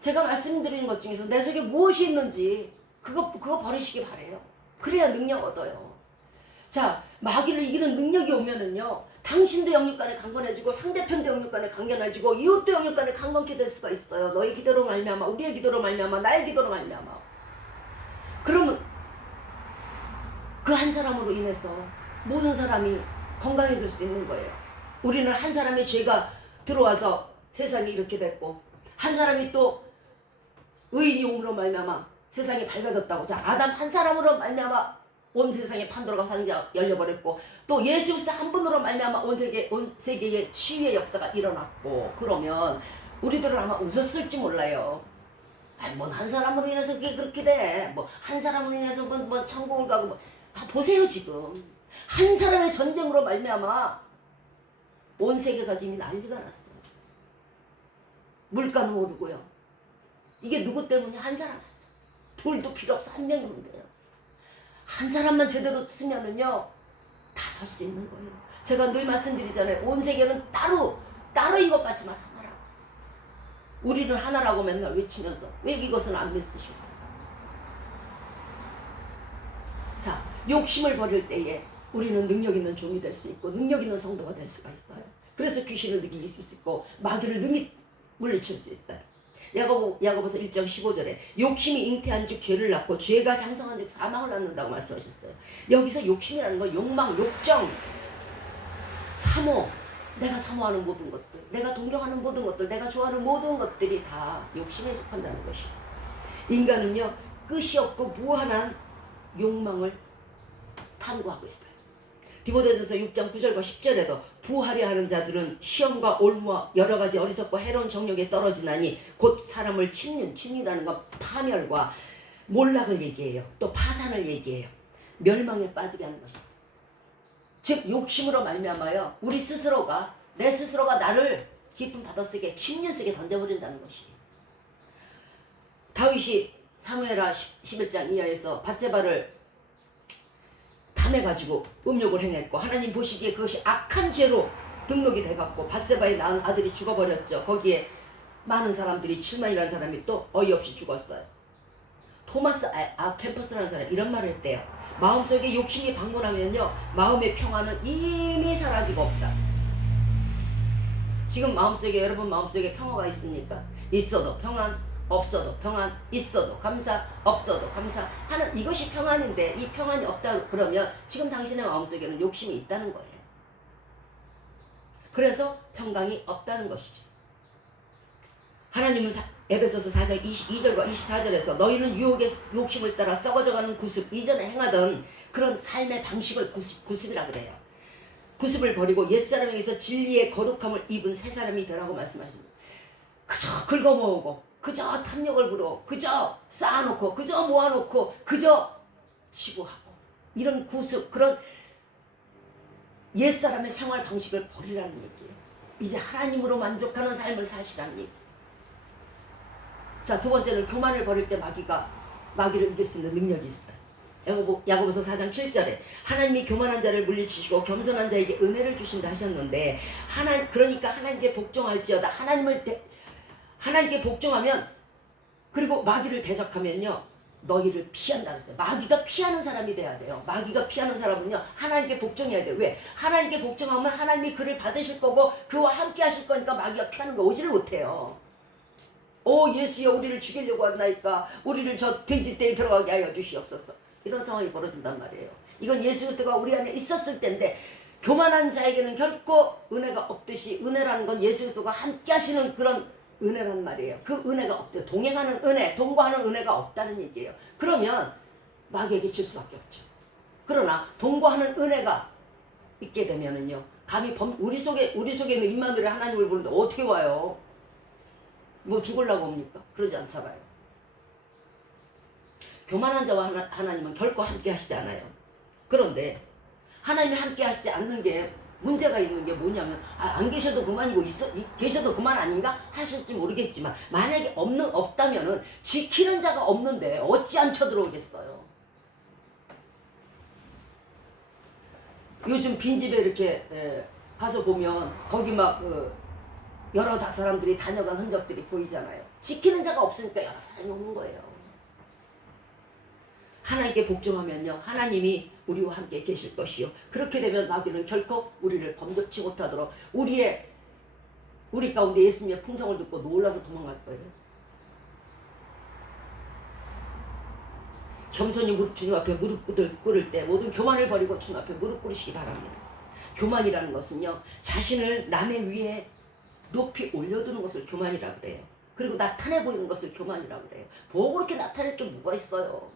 제가 말씀드리는 것 중에서 내 속에 무엇이 있는지 그거 버리시기 바래요. 그래야 능력 얻어요. 자, 마귀를 이기는 능력이 오면은요. 당신도 영육간에 강건해지고 상대편도 영육간에 강건해지고 이웃도 영육간에 강건케 될 수가 있어요. 너의 기도로 말미암아, 우리의 기도로 말미암아, 나의 기도로 말미암아. 그러면 그 한 사람으로 인해서 모든 사람이 건강해질 수 있는 거예요. 우리는 한 사람의 죄가 들어와서 세상이 이렇게 됐고 한 사람이 또 의인이 옴으로 말미암아 세상이 밝아졌다고. 자, 아담 한 사람으로 말미암아 온 세상의 판도라가 상자 열려버렸고 또 예수 그리스도 한 분으로 말미암아 온 세계의 치유의 역사가 일어났고. 그러면 우리들은 아마 웃었을지 몰라요. 뭔 한 사람으로 인해서 그게 그렇게 돼. 뭐 한 사람으로 인해서 뭐 천국을 가고 뭐. 다 보세요 지금. 한 사람의 전쟁으로 말미암아 온 세계가 지금 난리가 났어요. 물가는 오르고요. 이게 누구 때문에? 한 사람. 둘도 필요 없어. 한 명이면 돼요. 한 사람만 제대로 쓰면은요 다 설 수 있는 거예요. 제가 늘 말씀드리잖아요. 온 세계는 따로 이것 같지만 하나라고. 우리는 하나라고 맨날 외치면서 왜 이것은 안 믿으시고. 자, 욕심을 버릴 때에 우리는 능력 있는 종이 될 수 있고 능력 있는 성도가 될 수가 있어요. 그래서 귀신을 이길 수 있고 마귀를 능히 물리칠 수 있어요. 야고보서 1장 15절에 욕심이 잉태한 즉 죄를 낳고 죄가 장성한 즉 사망을 낳는다고 말씀하셨어요. 여기서 욕심이라는 건 욕망, 욕정, 사모, 내가 사모하는 모든 것들, 내가 동경하는 모든 것들, 내가 좋아하는 모든 것들이 다 욕심에 속한다는 것이에요. 인간은요 끝이 없고 무한한 욕망을 탐구하고 있어요. 디모데전서 6장 9절과 10절에도 부하려 하는 자들은 시험과 올무와 여러 가지 어리석고 해로운 정욕에 떨어지나니 곧 사람을 침륜이라는 건 파멸과 몰락을 얘기해요. 또 파산을 얘기해요. 멸망에 빠지게 하는 것입니다. 즉 욕심으로 말미암아요. 내 스스로가 나를 깊은 바다 속에 침륜 속에 던져버린다는 것이에요. 다윗이 사무엘하 11장 이하에서 밧세바를 탐해가지고 음욕을 행했고 하나님 보시기에 그것이 악한 죄로 등록이 돼갖고 밧세바의 낳은 아들이 죽어버렸죠. 거기에 많은 사람들이 7만이라는 사람이 또 어이없이 죽었어요. 토마스 캠퍼스라는 사람이 이런 말을 했대요. 마음속에 욕심이 방문하면요 마음의 평화는 이미 사라지고 없다. 지금 여러분 마음속에 평화가 있습니까? 있어도 없어도 평안, 있어도 감사, 없어도 감사 하는 이것이 평안인데, 이 평안이 없다 그러면 지금 당신의 마음속에는 욕심이 있다는 거예요. 그래서 평강이 없다는 것이죠. 하나님은 에베소서 4장 22절과 24절에서 너희는 유혹의 욕심을 따라 썩어져가는 구습, 이전에 행하던 그런 삶의 방식을 구습이라 그래요. 구습을 버리고 옛사람에게서 진리의 거룩함을 입은 새 사람이 되라고 말씀하십니다. 그저 긁어모으고, 그저 탐욕을 부르고, 그저 쌓아놓고, 그저 모아놓고, 그저 치부하고, 이런 구습, 그런 옛사람의 생활 방식을 버리라는 얘기예요. 이제 하나님으로 만족하는 삶을 사시라는 얘기. 자, 두 번째는 교만을 버릴 때 마귀를 이길 수 있는 능력이 있다. 야고보서 4장 7절에 하나님이 교만한 자를 물리치시고 겸손한 자에게 은혜를 주신다 하셨는데, 그러니까 하나님께 복종할지어다. 하나님께 복종하면, 그리고 마귀를 대적하면요, 너희를 피한다 그랬어요. 마귀가 피하는 사람이 돼야 돼요. 마귀가 피하는 사람은요, 하나님께 복종해야 돼요. 왜? 하나님께 복종하면 하나님이 그를 받으실 거고 그와 함께 하실 거니까 마귀가 피하는 거 오지를 못해요. 오 예수여, 우리를 죽이려고 한다니까 우리를 저 돼지떼에 들어가게 하여 주시옵소서. 이런 상황이 벌어진단 말이에요. 이건 예수 그리스도가 우리 안에 있었을 때인데, 교만한 자에게는 결코 은혜가 없듯이, 은혜라는 건 예수 그리스도가 함께 하시는 그런 은혜란 말이에요. 그 은혜가 없대요. 동행하는 은혜, 동거하는 은혜가 없다는 얘기예요. 그러면 마귀에게 질 수밖에 없죠. 그러나 동거하는 은혜가 있게 되면은요, 감히 우리 속에 있는 임마누엘의 하나님을 부르는데 어떻게 와요? 뭐 죽으려고 옵니까? 그러지 않잖아요. 교만한 자와 하나님은 결코 함께 하시지 않아요. 그런데 하나님이 함께 하시지 않는 게, 문제가 있는 게 뭐냐면, 안 계셔도 그만이고 계셔도 그만 아닌가 하실지 모르겠지만, 만약에 없다면은 지키는 자가 없는데 어찌 안 쳐들어오겠어요. 요즘 빈집에 이렇게 가서 보면 거기 막 여러 사람들이 다녀간 흔적들이 보이잖아요. 지키는 자가 없으니까 여러 사람이 오는 거예요. 하나님께 복종하면요, 하나님이 우리와 함께 계실 것이요, 그렇게 되면 마귀는 결코 우리를 범접치 못하도록 우리 가운데 예수님의 풍성을 듣고 놀라서 도망갈 거예요. 겸손히 주님 앞에 무릎 꿇을 때 모든 교만을 버리고 주님 앞에 무릎 꿇으시기 바랍니다. 교만이라는 것은요, 자신을 남의 위에 높이 올려두는 것을 교만이라고 그래요. 그리고 나타내 보이는 것을 교만이라고 그래요. 뭐 그렇게 나타낼 게 뭐가 있어요.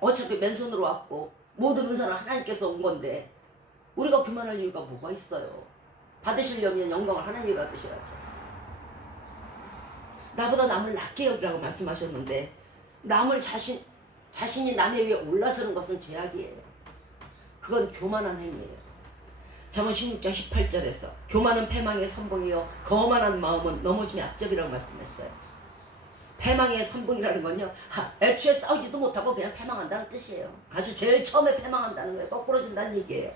어차피 맨손으로 왔고 모든 은사는 하나님께서 온 건데 우리가 교만할 이유가 뭐가 있어요. 받으시려면 영광을 하나님이 받으셔야죠. 나보다 남을 낮게 여기라고 말씀하셨는데, 자신이 남의 위에 올라서는 것은 죄악이에요. 그건 교만한 행위예요. 잠언 16장 18절에서 교만은 패망의 선봉이요 거만한 마음은 넘어짐의 앞잡이라고 말씀했어요. 패망의 선봉이라는 건요, 애초에 싸우지도 못하고 그냥 패망한다는 뜻이에요. 아주 제일 처음에 패망한다는 거예요. 거꾸로진다는 얘기예요.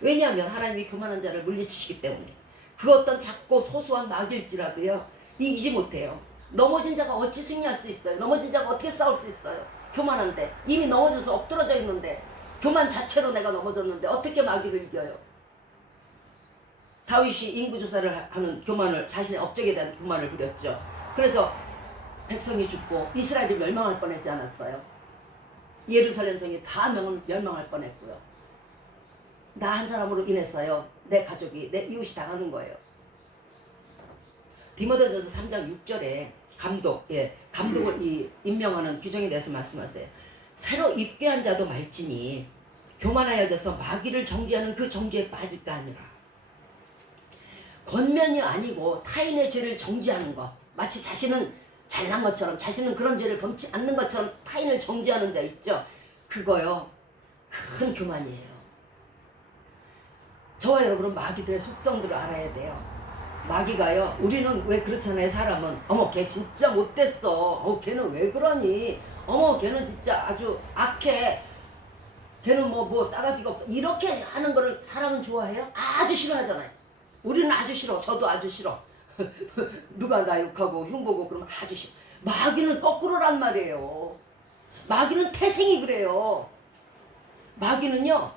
왜냐하면 하나님이 교만한 자를 물리치시기 때문에. 그 어떤 작고 소소한 마귀일지라도요, 이기지 못해요. 넘어진 자가 어찌 승리할 수 있어요? 넘어진 자가 어떻게 싸울 수 있어요? 교만한데, 이미 넘어져서 엎드러져 있는데, 교만 자체로 내가 넘어졌는데 어떻게 마귀를 이겨요? 다윗이 인구조사를 하는 교만을, 자신의 업적에 대한 교만을 부렸죠. 그래서 백성이 죽고 이스라엘이 멸망할 뻔했지 않았어요? 예루살렘 성이 다 멸망할 뻔했고요. 나 한 사람으로 인해서요, 내 가족이, 내 이웃이 당하는 거예요. 디모데전서 3장 6절에 감독을 임명하는 규정에 대해서 말씀하세요. 새로 입계한 자도 말지니 교만하여져서 마귀를 정죄하는 그 정죄에 빠질까 하니라. 권면이 아니고 타인의 죄를 정죄하는 것, 마치 자신은 잘난 것처럼, 자신은 그런 죄를 범치 않는 것처럼 타인을 정죄하는 자 있죠. 그거요, 큰 교만이에요. 저와 여러분은 마귀들의 속성들을 알아야 돼요. 마귀가요, 우리는 왜 그렇잖아요. 사람은 어머 걔 진짜 못됐어, 걔는 왜 그러니, 어머 걔는 진짜 아주 악해, 걔는 뭐 싸가지가 없어, 이렇게 하는 거를 사람은 좋아해요? 아주 싫어하잖아요. 우리는 아주 싫어. 저도 아주 싫어. 누가 나 욕하고 흉보고 그러면 아주 싫어. 마귀는 거꾸로란 말이에요. 마귀는 태생이 그래요. 마귀는요,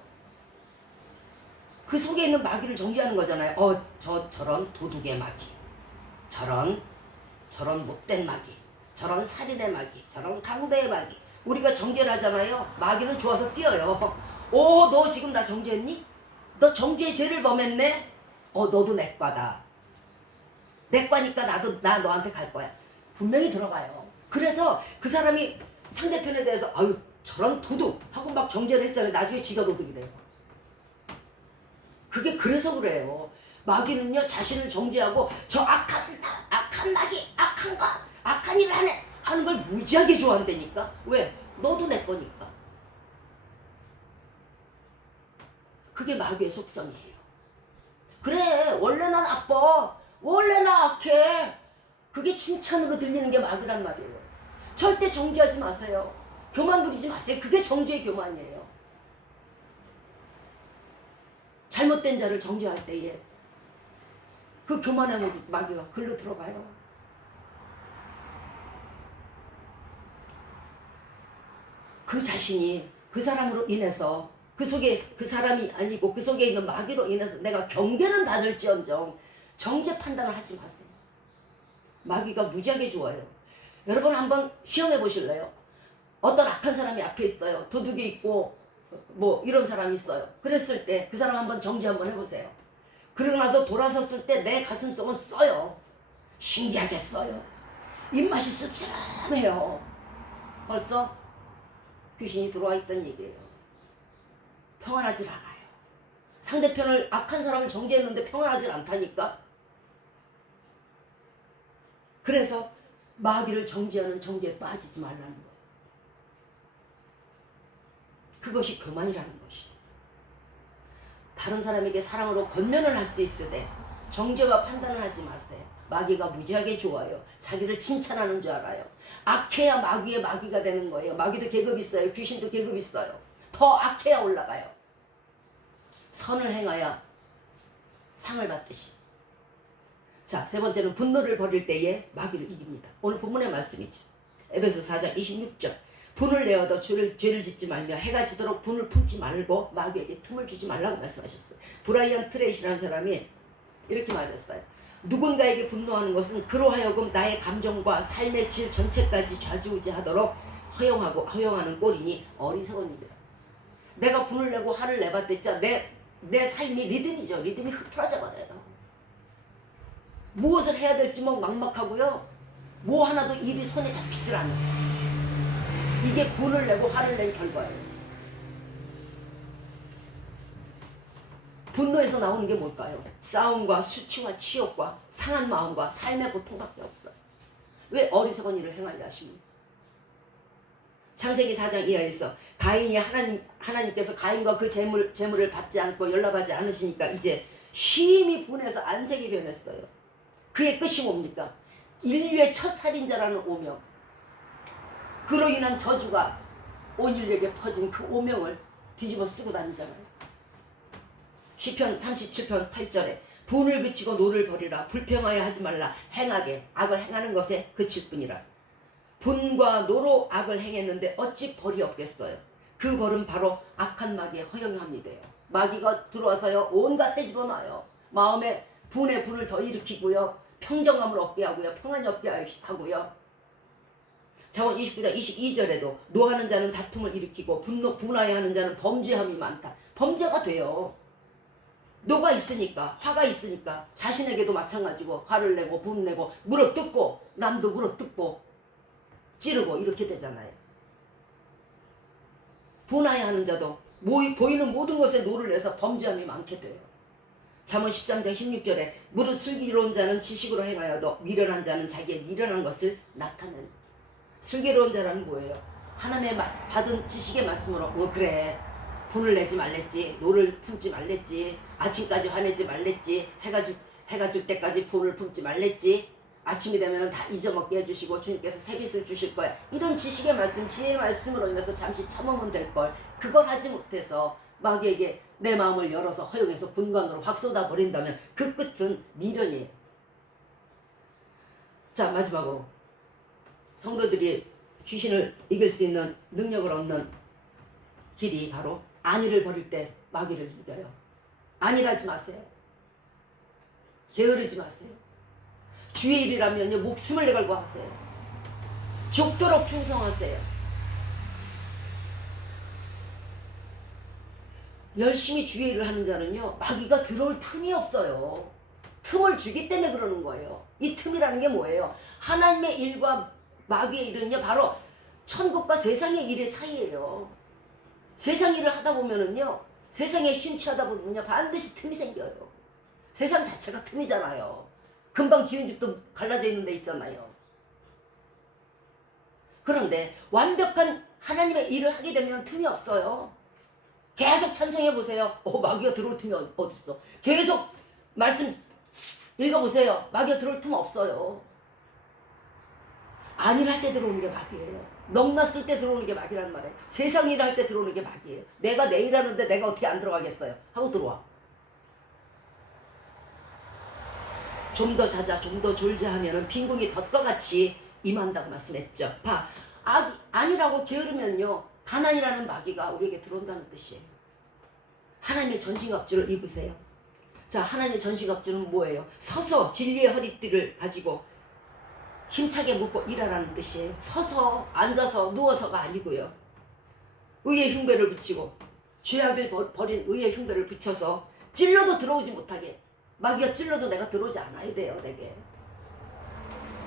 그 속에 있는 마귀를 정죄하는 거잖아요. 저런 도둑의 마귀, 저런 못된 마귀, 저런 살인의 마귀, 저런 강도의 마귀. 우리가 정죄를 하잖아요. 마귀는 좋아서 뛰어요. 너 지금 나 정죄했니? 너 정죄의 죄를 범했네? 너도 내 과다. 내 과니까 나 너한테 갈 거야. 분명히 들어가요. 그래서 그 사람이 상대편에 대해서 아유 저런 도둑 하고 막 정죄를 했잖아요. 나중에 지가 도둑이 돼요. 그게 그래서 그래요. 마귀는요 자신을 정죄하고 저 악한 마귀, 악한 것, 악한 일을 하는 걸 무지하게 좋아한다니까. 왜? 너도 내 거니까. 그게 마귀의 속성이에요. 그래 원래 난 나빠, 원래 나 악해. 그게 칭찬으로 들리는 게 마귀란 말이에요. 절대 정죄하지 마세요. 교만 부리지 마세요. 그게 정죄의 교만이에요. 잘못된 자를 정죄할 때에 그 교만의 마귀가 글로 들어가요. 그 자신이 그 사람으로 인해서 그 속에 그 사람이 아니고 그 속에 있는 마귀로 인해서 내가 경계는 받을지언정 정죄 판단을 하지 마세요. 마귀가 무지하게 좋아요. 여러분 한번 시험해 보실래요? 어떤 악한 사람이 앞에 있어요. 도둑이 있고 뭐 이런 사람이 있어요. 그랬을 때 그 사람 한번 정죄 한번 해보세요. 그러고 나서 돌아섰을 때 내 가슴속은 써요. 신기하게 써요. 입맛이 씁쓸해요. 벌써 귀신이 들어와 있던 얘기예요. 평안하질 않아요. 상대편을 악한 사람을 정죄했는데 평안하질 않다니까. 그래서 마귀를 정죄하는 정죄에 빠지지 말라는 거예요. 그것이 교만이라는 것이에요. 다른 사람에게 사랑으로 권면을 할 수 있으되 정죄와 판단을 하지 마세요. 마귀가 무지하게 좋아요. 자기를 칭찬하는 줄 알아요. 악해야 마귀의 마귀가 되는 거예요. 마귀도 계급 있어요. 귀신도 계급 있어요. 더 악해야 올라가요. 선을 행하여 상을 받듯이. 자, 세 번째는 분노를 버릴 때에 마귀를 이깁니다. 오늘 본문의 말씀이죠. 에베소 4장 26절. 분을 내어도 죄를 짓지 말며 해가 지도록 분을 품지 말고 마귀에게 틈을 주지 말라고 말씀하셨어요. 브라이언 트레이시라는 사람이 이렇게 말했어요. 누군가에게 분노하는 것은 그로 하여금 나의 감정과 삶의 질 전체까지 좌지우지하도록 허용하는 꼴이니 어리석은 일이다. 내가 분을 내고 화를 내봤댔자 내 삶이 리듬이죠. 리듬이 흐트러져 버려요. 무엇을 해야 될지 막막하고요. 뭐 하나도 일이 손에 잡히질 않아요. 이게 분을 내고 화를 낸 결과예요. 분노에서 나오는 게 뭘까요? 싸움과 수치와 치욕과 상한 마음과 삶의 고통밖에 없어요. 왜 어리석은 일을 행하려 하십니까? 창세기 4장 이하에서 가인이 하나님께서 가인과 그 재물을 받지 않고 연락하지 않으시니까 이제 심히 분해서 안색이 변했어요. 그의 끝이 뭡니까? 인류의 첫 살인자라는 오명. 그로 인한 저주가 온 인류에게 퍼진 그 오명을 뒤집어 쓰고 다니잖아요. 시편 37편 8절에 분을 그치고 노를 버리라. 불평하여 하지 말라. 행하게 악을 행하는 것에 그칠 뿐이라. 분과 노로 악을 행했는데 어찌 벌이 없겠어요. 그 벌은 바로 악한 마귀의 허영함이돼요. 마귀가 들어와서요 온갖 해 집어넣어요. 마음에 분을 더 일으키고요. 평정감을 없게 하고요. 평안이 없게 하고요. 잠언 29장 22절에도 노하는 자는 다툼을 일으키고 분하여하는 자는 범죄함이 많다. 범죄가 돼요. 노가 있으니까, 화가 있으니까 자신에게도 마찬가지고 화를 내고 분내고 물어뜯고 남도 물어뜯고 찌르고 이렇게 되잖아요. 분하여하는 자도 보이는 모든 것에 노를 내서 범죄함이 많게 돼요. 잠언 13장 16절에 무릇 슬기로운 자는 지식으로 행하여도 미련한 자는 자기의 미련한 것을 나타낸다. 슬기로운 자라는 뭐예요? 하나님의 받은 지식의 말씀으로 그래 분을 내지 말랬지, 노를 품지 말랬지, 아침까지 화내지 말랬지, 해가 질 때까지 분을 품지 말랬지, 아침이 되면 다 잊어먹게 해주시고 주님께서 새빛을 주실 거야. 이런 지식의 말씀, 지혜의 말씀으로 인해서 잠시 참으면 될 걸 그걸 하지 못해서 마귀에게 내 마음을 열어서 허용해서 분간으로 확 쏟아버린다면 그 끝은 미련이에요. 자, 마지막으로 성도들이 귀신을 이길 수 있는 능력을 얻는 길이 바로 안위를 버릴 때 마귀를 이겨요. 안일하지 마세요. 게으르지 마세요. 주의 일이라면요 목숨을 내걸고 하세요. 죽도록 충성하세요. 열심히 주의 일을 하는 자는요, 마귀가 들어올 틈이 없어요. 틈을 주기 때문에 그러는 거예요. 이 틈이라는 게 뭐예요? 하나님의 일과 마귀의 일은요, 바로 천국과 세상의 일의 차이예요. 세상 일을 하다 보면은요, 세상에 심취하다 보면요, 반드시 틈이 생겨요. 세상 자체가 틈이잖아요. 금방 지은 집도 갈라져 있는 데 있잖아요. 그런데 완벽한 하나님의 일을 하게 되면 틈이 없어요. 계속 찬송해 보세요. 마귀가 들어올 틈이 어딨어. 계속 말씀 읽어보세요. 마귀가 들어올 틈 없어요. 안일 할 때 들어오는 게 마귀예요. 넉났을 때 들어오는 게 마귀란 말이에요. 세상 일 할 때 들어오는 게 마귀예요. 내가 내 일 하는데 내가 어떻게 안 들어가겠어요? 하고 들어와. 좀 더 자자, 좀 더 졸자 하면은 빈궁이 덫과 같이 임한다고 말씀했죠. 봐, 아니라고 게으르면요, 가난이라는 마귀가 우리에게 들어온다는 뜻이에요. 하나님의 전신갑주를 입으세요. 자, 하나님의 전신갑주는 뭐예요? 서서 진리의 허리띠를 가지고 힘차게 묶고 일하라는 뜻이에요. 서서, 앉아서, 누워서가 아니고요. 의의 흉배를 붙이고 죄악을 버린 의의 흉배를 붙여서 찔러도 들어오지 못하게, 마귀가 찔러도 내가 들어오지 않아야 돼요. 내게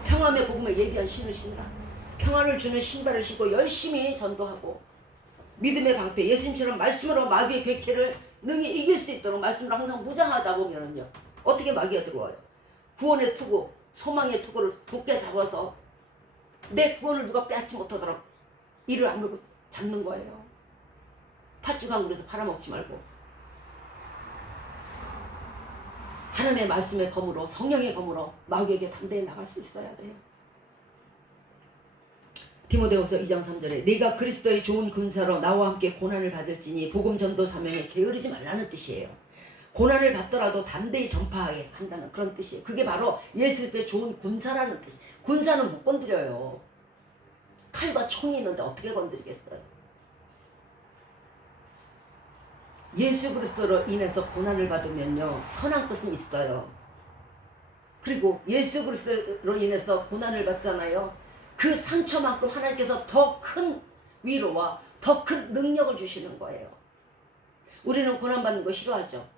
평화의 복음을 예비한 신을 신으라. 평안을 주는 신발을 신고 열심히 전도하고 믿음의 방패, 예수님처럼 말씀으로 마귀의 궤캐를 능히 이길 수 있도록 말씀으로 항상 무장하다 보면은요, 어떻게 마귀가 들어와요? 구원의 투구, 소망의 투구를 굳게 잡아서 내 구원을 누가 빼앗지 못하도록 이를 아물고 잡는 거예요. 팥죽 한 그릇에 팔아먹지 말고 하나님의 말씀의 검으로, 성령의 검으로 마귀에게 담대히 나갈 수 있어야 돼요. 디모데후서 2장 3절에 네가 그리스도의 좋은 군사로 나와 함께 고난을 받을지니 복음 전도 사명에 게으르지 말라는 뜻이에요. 고난을 받더라도 담대히 전파하게 한다는 그런 뜻이에요. 그게 바로 예수 그리스도의 좋은 군사라는 뜻이에요. 군사는 못 건드려요. 칼과 총이 있는데 어떻게 건드리겠어요? 예수 그리스도로 인해서 고난을 받으면요, 선한 것은 있어요. 그리고 예수 그리스도로 인해서 고난을 받잖아요. 그 상처만큼 하나님께서 더 큰 위로와 더 큰 능력을 주시는 거예요. 우리는 고난받는 거 싫어하죠.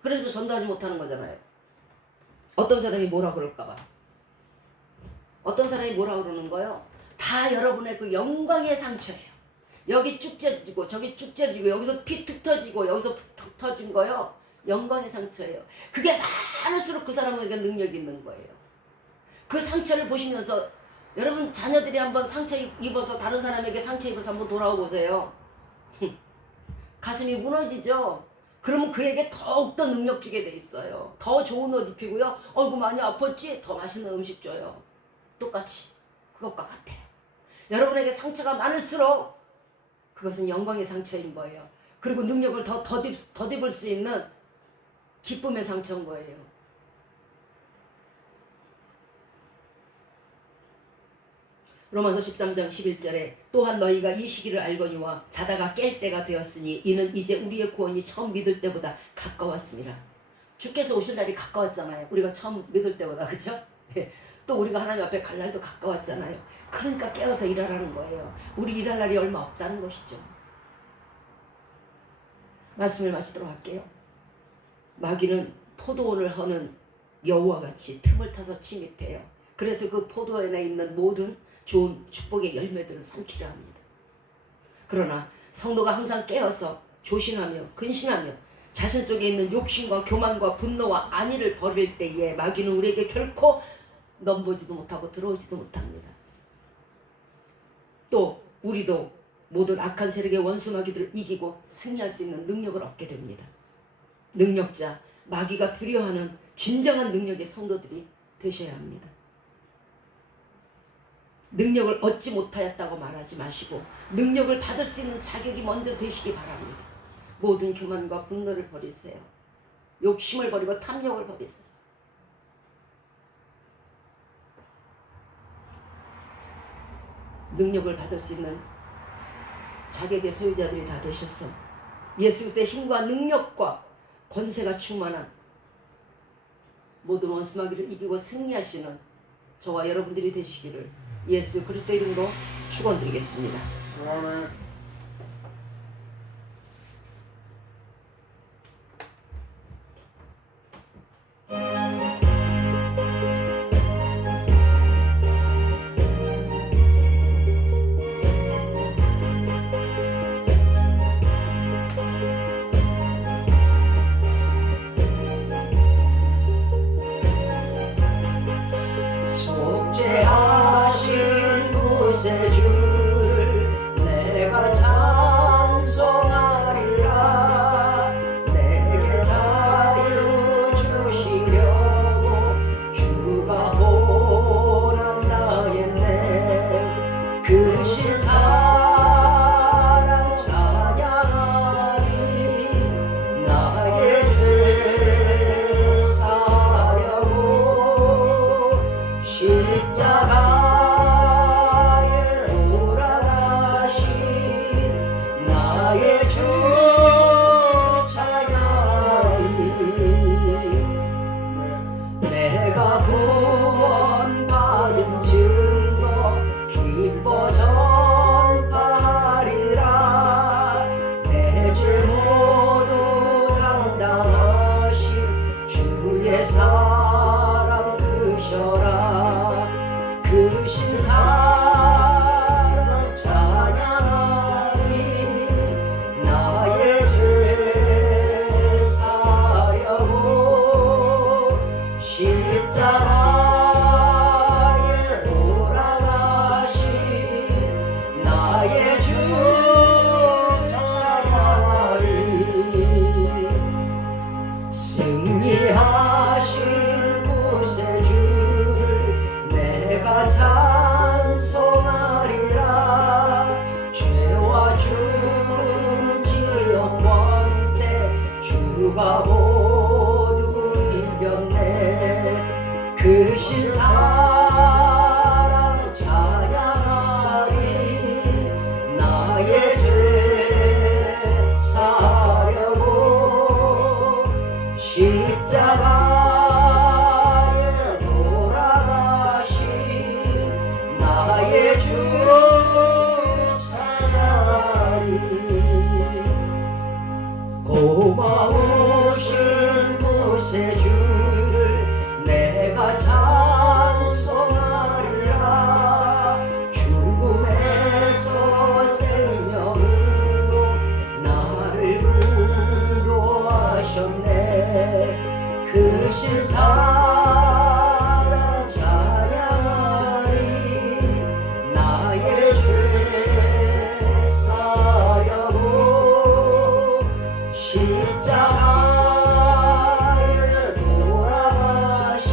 그래서 전도하지 못하는 거잖아요. 어떤 사람이 뭐라 그럴까봐. 어떤 사람이 뭐라 그러는 거예요? 다 여러분의 그 영광의 상처예요. 여기 쭉 찢어지고 저기 쭉 찢어지고 여기서 피 툭 터지고 여기서 툭 터진 거요. 영광의 상처예요. 그게 많을수록 그 사람에게 능력이 있는 거예요. 그 상처를 보시면서 여러분 자녀들이 한번 상처 입어서 다른 사람에게 상처 입어서 한번 돌아오 보세요. 가슴이 무너지죠. 그러면 그에게 더욱더 능력 주게 돼 있어요. 더 좋은 옷 입히고요. 어이구 많이 아팠지? 더 맛있는 음식 줘요. 똑같이 그것과 같아요. 여러분에게 상처가 많을수록 그것은 영광의 상처인 거예요. 그리고 능력을 더 덧입을 수 있는 기쁨의 상처인 거예요. 로마서 13장 11절에 또한 너희가 이 시기를 알거니와 자다가 깰 때가 되었으니 이는 이제 우리의 구원이 처음 믿을 때보다 가까웠습니다. 주께서 오실 날이 가까웠잖아요. 우리가 처음 믿을 때보다, 그죠? 또 우리가 하나님 앞에 갈 날도 가까웠잖아요. 그러니까 깨어서 일하라는 거예요. 우리 일할 날이 얼마 없다는 것이죠. 말씀을 마치도록 할게요. 마귀는 포도원을 허는 여우와 같이 틈을 타서 침입해요. 그래서 그 포도원에 있는 모든 좋은 축복의 열매들을 삼키려 합니다. 그러나 성도가 항상 깨어서 조신하며 근신하며 자신 속에 있는 욕심과 교만과 분노와 안위를 버릴 때에 마귀는 우리에게 결코 넘보지도 못하고 들어오지도 못합니다. 또 우리도 모든 악한 세력의 원수 마귀들을 이기고 승리할 수 있는 능력을 얻게 됩니다. 능력자, 마귀가 두려워하는 진정한 능력의 성도들이 되셔야 합니다. 능력을 얻지 못하였다고 말하지 마시고 능력을 받을 수 있는 자격이 먼저 되시기 바랍니다. 모든 교만과 분노를 버리세요. 욕심을 버리고 탐욕을 버리세요. 능력을 받을 수 있는 자격의 소유자들이 다 되셔서 예수 그리스도의 힘과 능력과 권세가 충만한 모든 원수마귀를 이기고 승리하시는 저와 여러분들이 되시기를 예수 그리스도 이름으로 축원드리겠습니다. 아멘. 속죄하신 구세주를 내가 찬송하리라. 내게 자유 주시려고 주가 보란 다했네. 그 신사랑 찬양하리. 나의 죄 사려고 십자가에 돌아가신 나의 주 찬양하리. 내가 구원받은 증거 기뻐 전파하리라. 내 죄 모두 담당하신 주의 사랑 크셔라. 그 신사랑 찬양하리. 나의 죄 사려고 십자가에 돌아가신 나의 주 찬양하리. 승리하신 구세주를 내가 찬송하리라. 죄와 죽음 지옥 권세 주가 모두 이겼네. 그 신사랑 찬양하리. 나의 죄 사려고 십자가에 돌아가신 나의 주 찬양하리. 고마우신 구세주를 내가 찬송하리라. 죽음에서 생명으로 나를 인도하셨네. 그 신사랑 찬양하리. 나의 죄 사려고 십자가에 돌아가신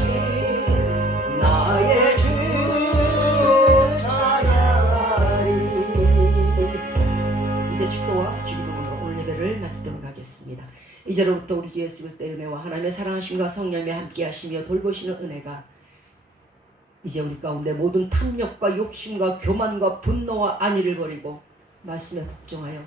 나의 주 찬양하리. 이제 축도와 주기도문으로 오늘 예배를 마치도록 하겠습니다. 이제로부터 우리 주 예수 그리스도의 은혜와 하나님의 사랑하심과 성령의 함께하시며 돌보시는 은혜가 이제 우리 가운데 모든 탐욕과 욕심과 교만과 분노와 안위를 버리고 말씀에 복종하여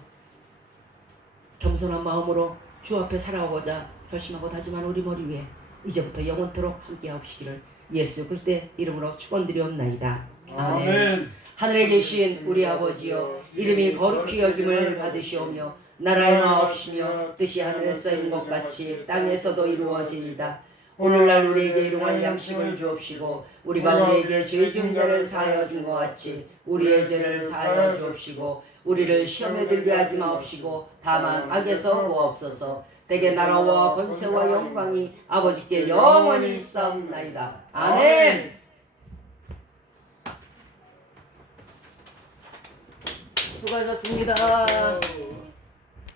겸손한 마음으로 주 앞에 살아오고자 결심하고 다짐한 우리 머리 위에 이제부터 영원토록 함께하옵시기를 예수 그리스도의 이름으로 축원드리옵나이다. 아멘. 하늘에 계신 우리 아버지여, 이름이 거룩히 여김을 받으시오며 나라의 마옵시며 뜻이 하늘에서 이룬 것 같이 땅에서도 이루어지이다. 오늘날 우리에게 일용할 양식을 주옵시고 우리가 우리에게 죄 지은 자를 사하여 준 것 같이 우리의 죄를 사하여 주옵시고 우리를 시험에 들게 하지 마옵시고 다만 악에서 구하옵소서. 대개 나라와 권세와 영광이 아버지께 영원히 있사옵나이다. 아멘. 수고하셨습니다.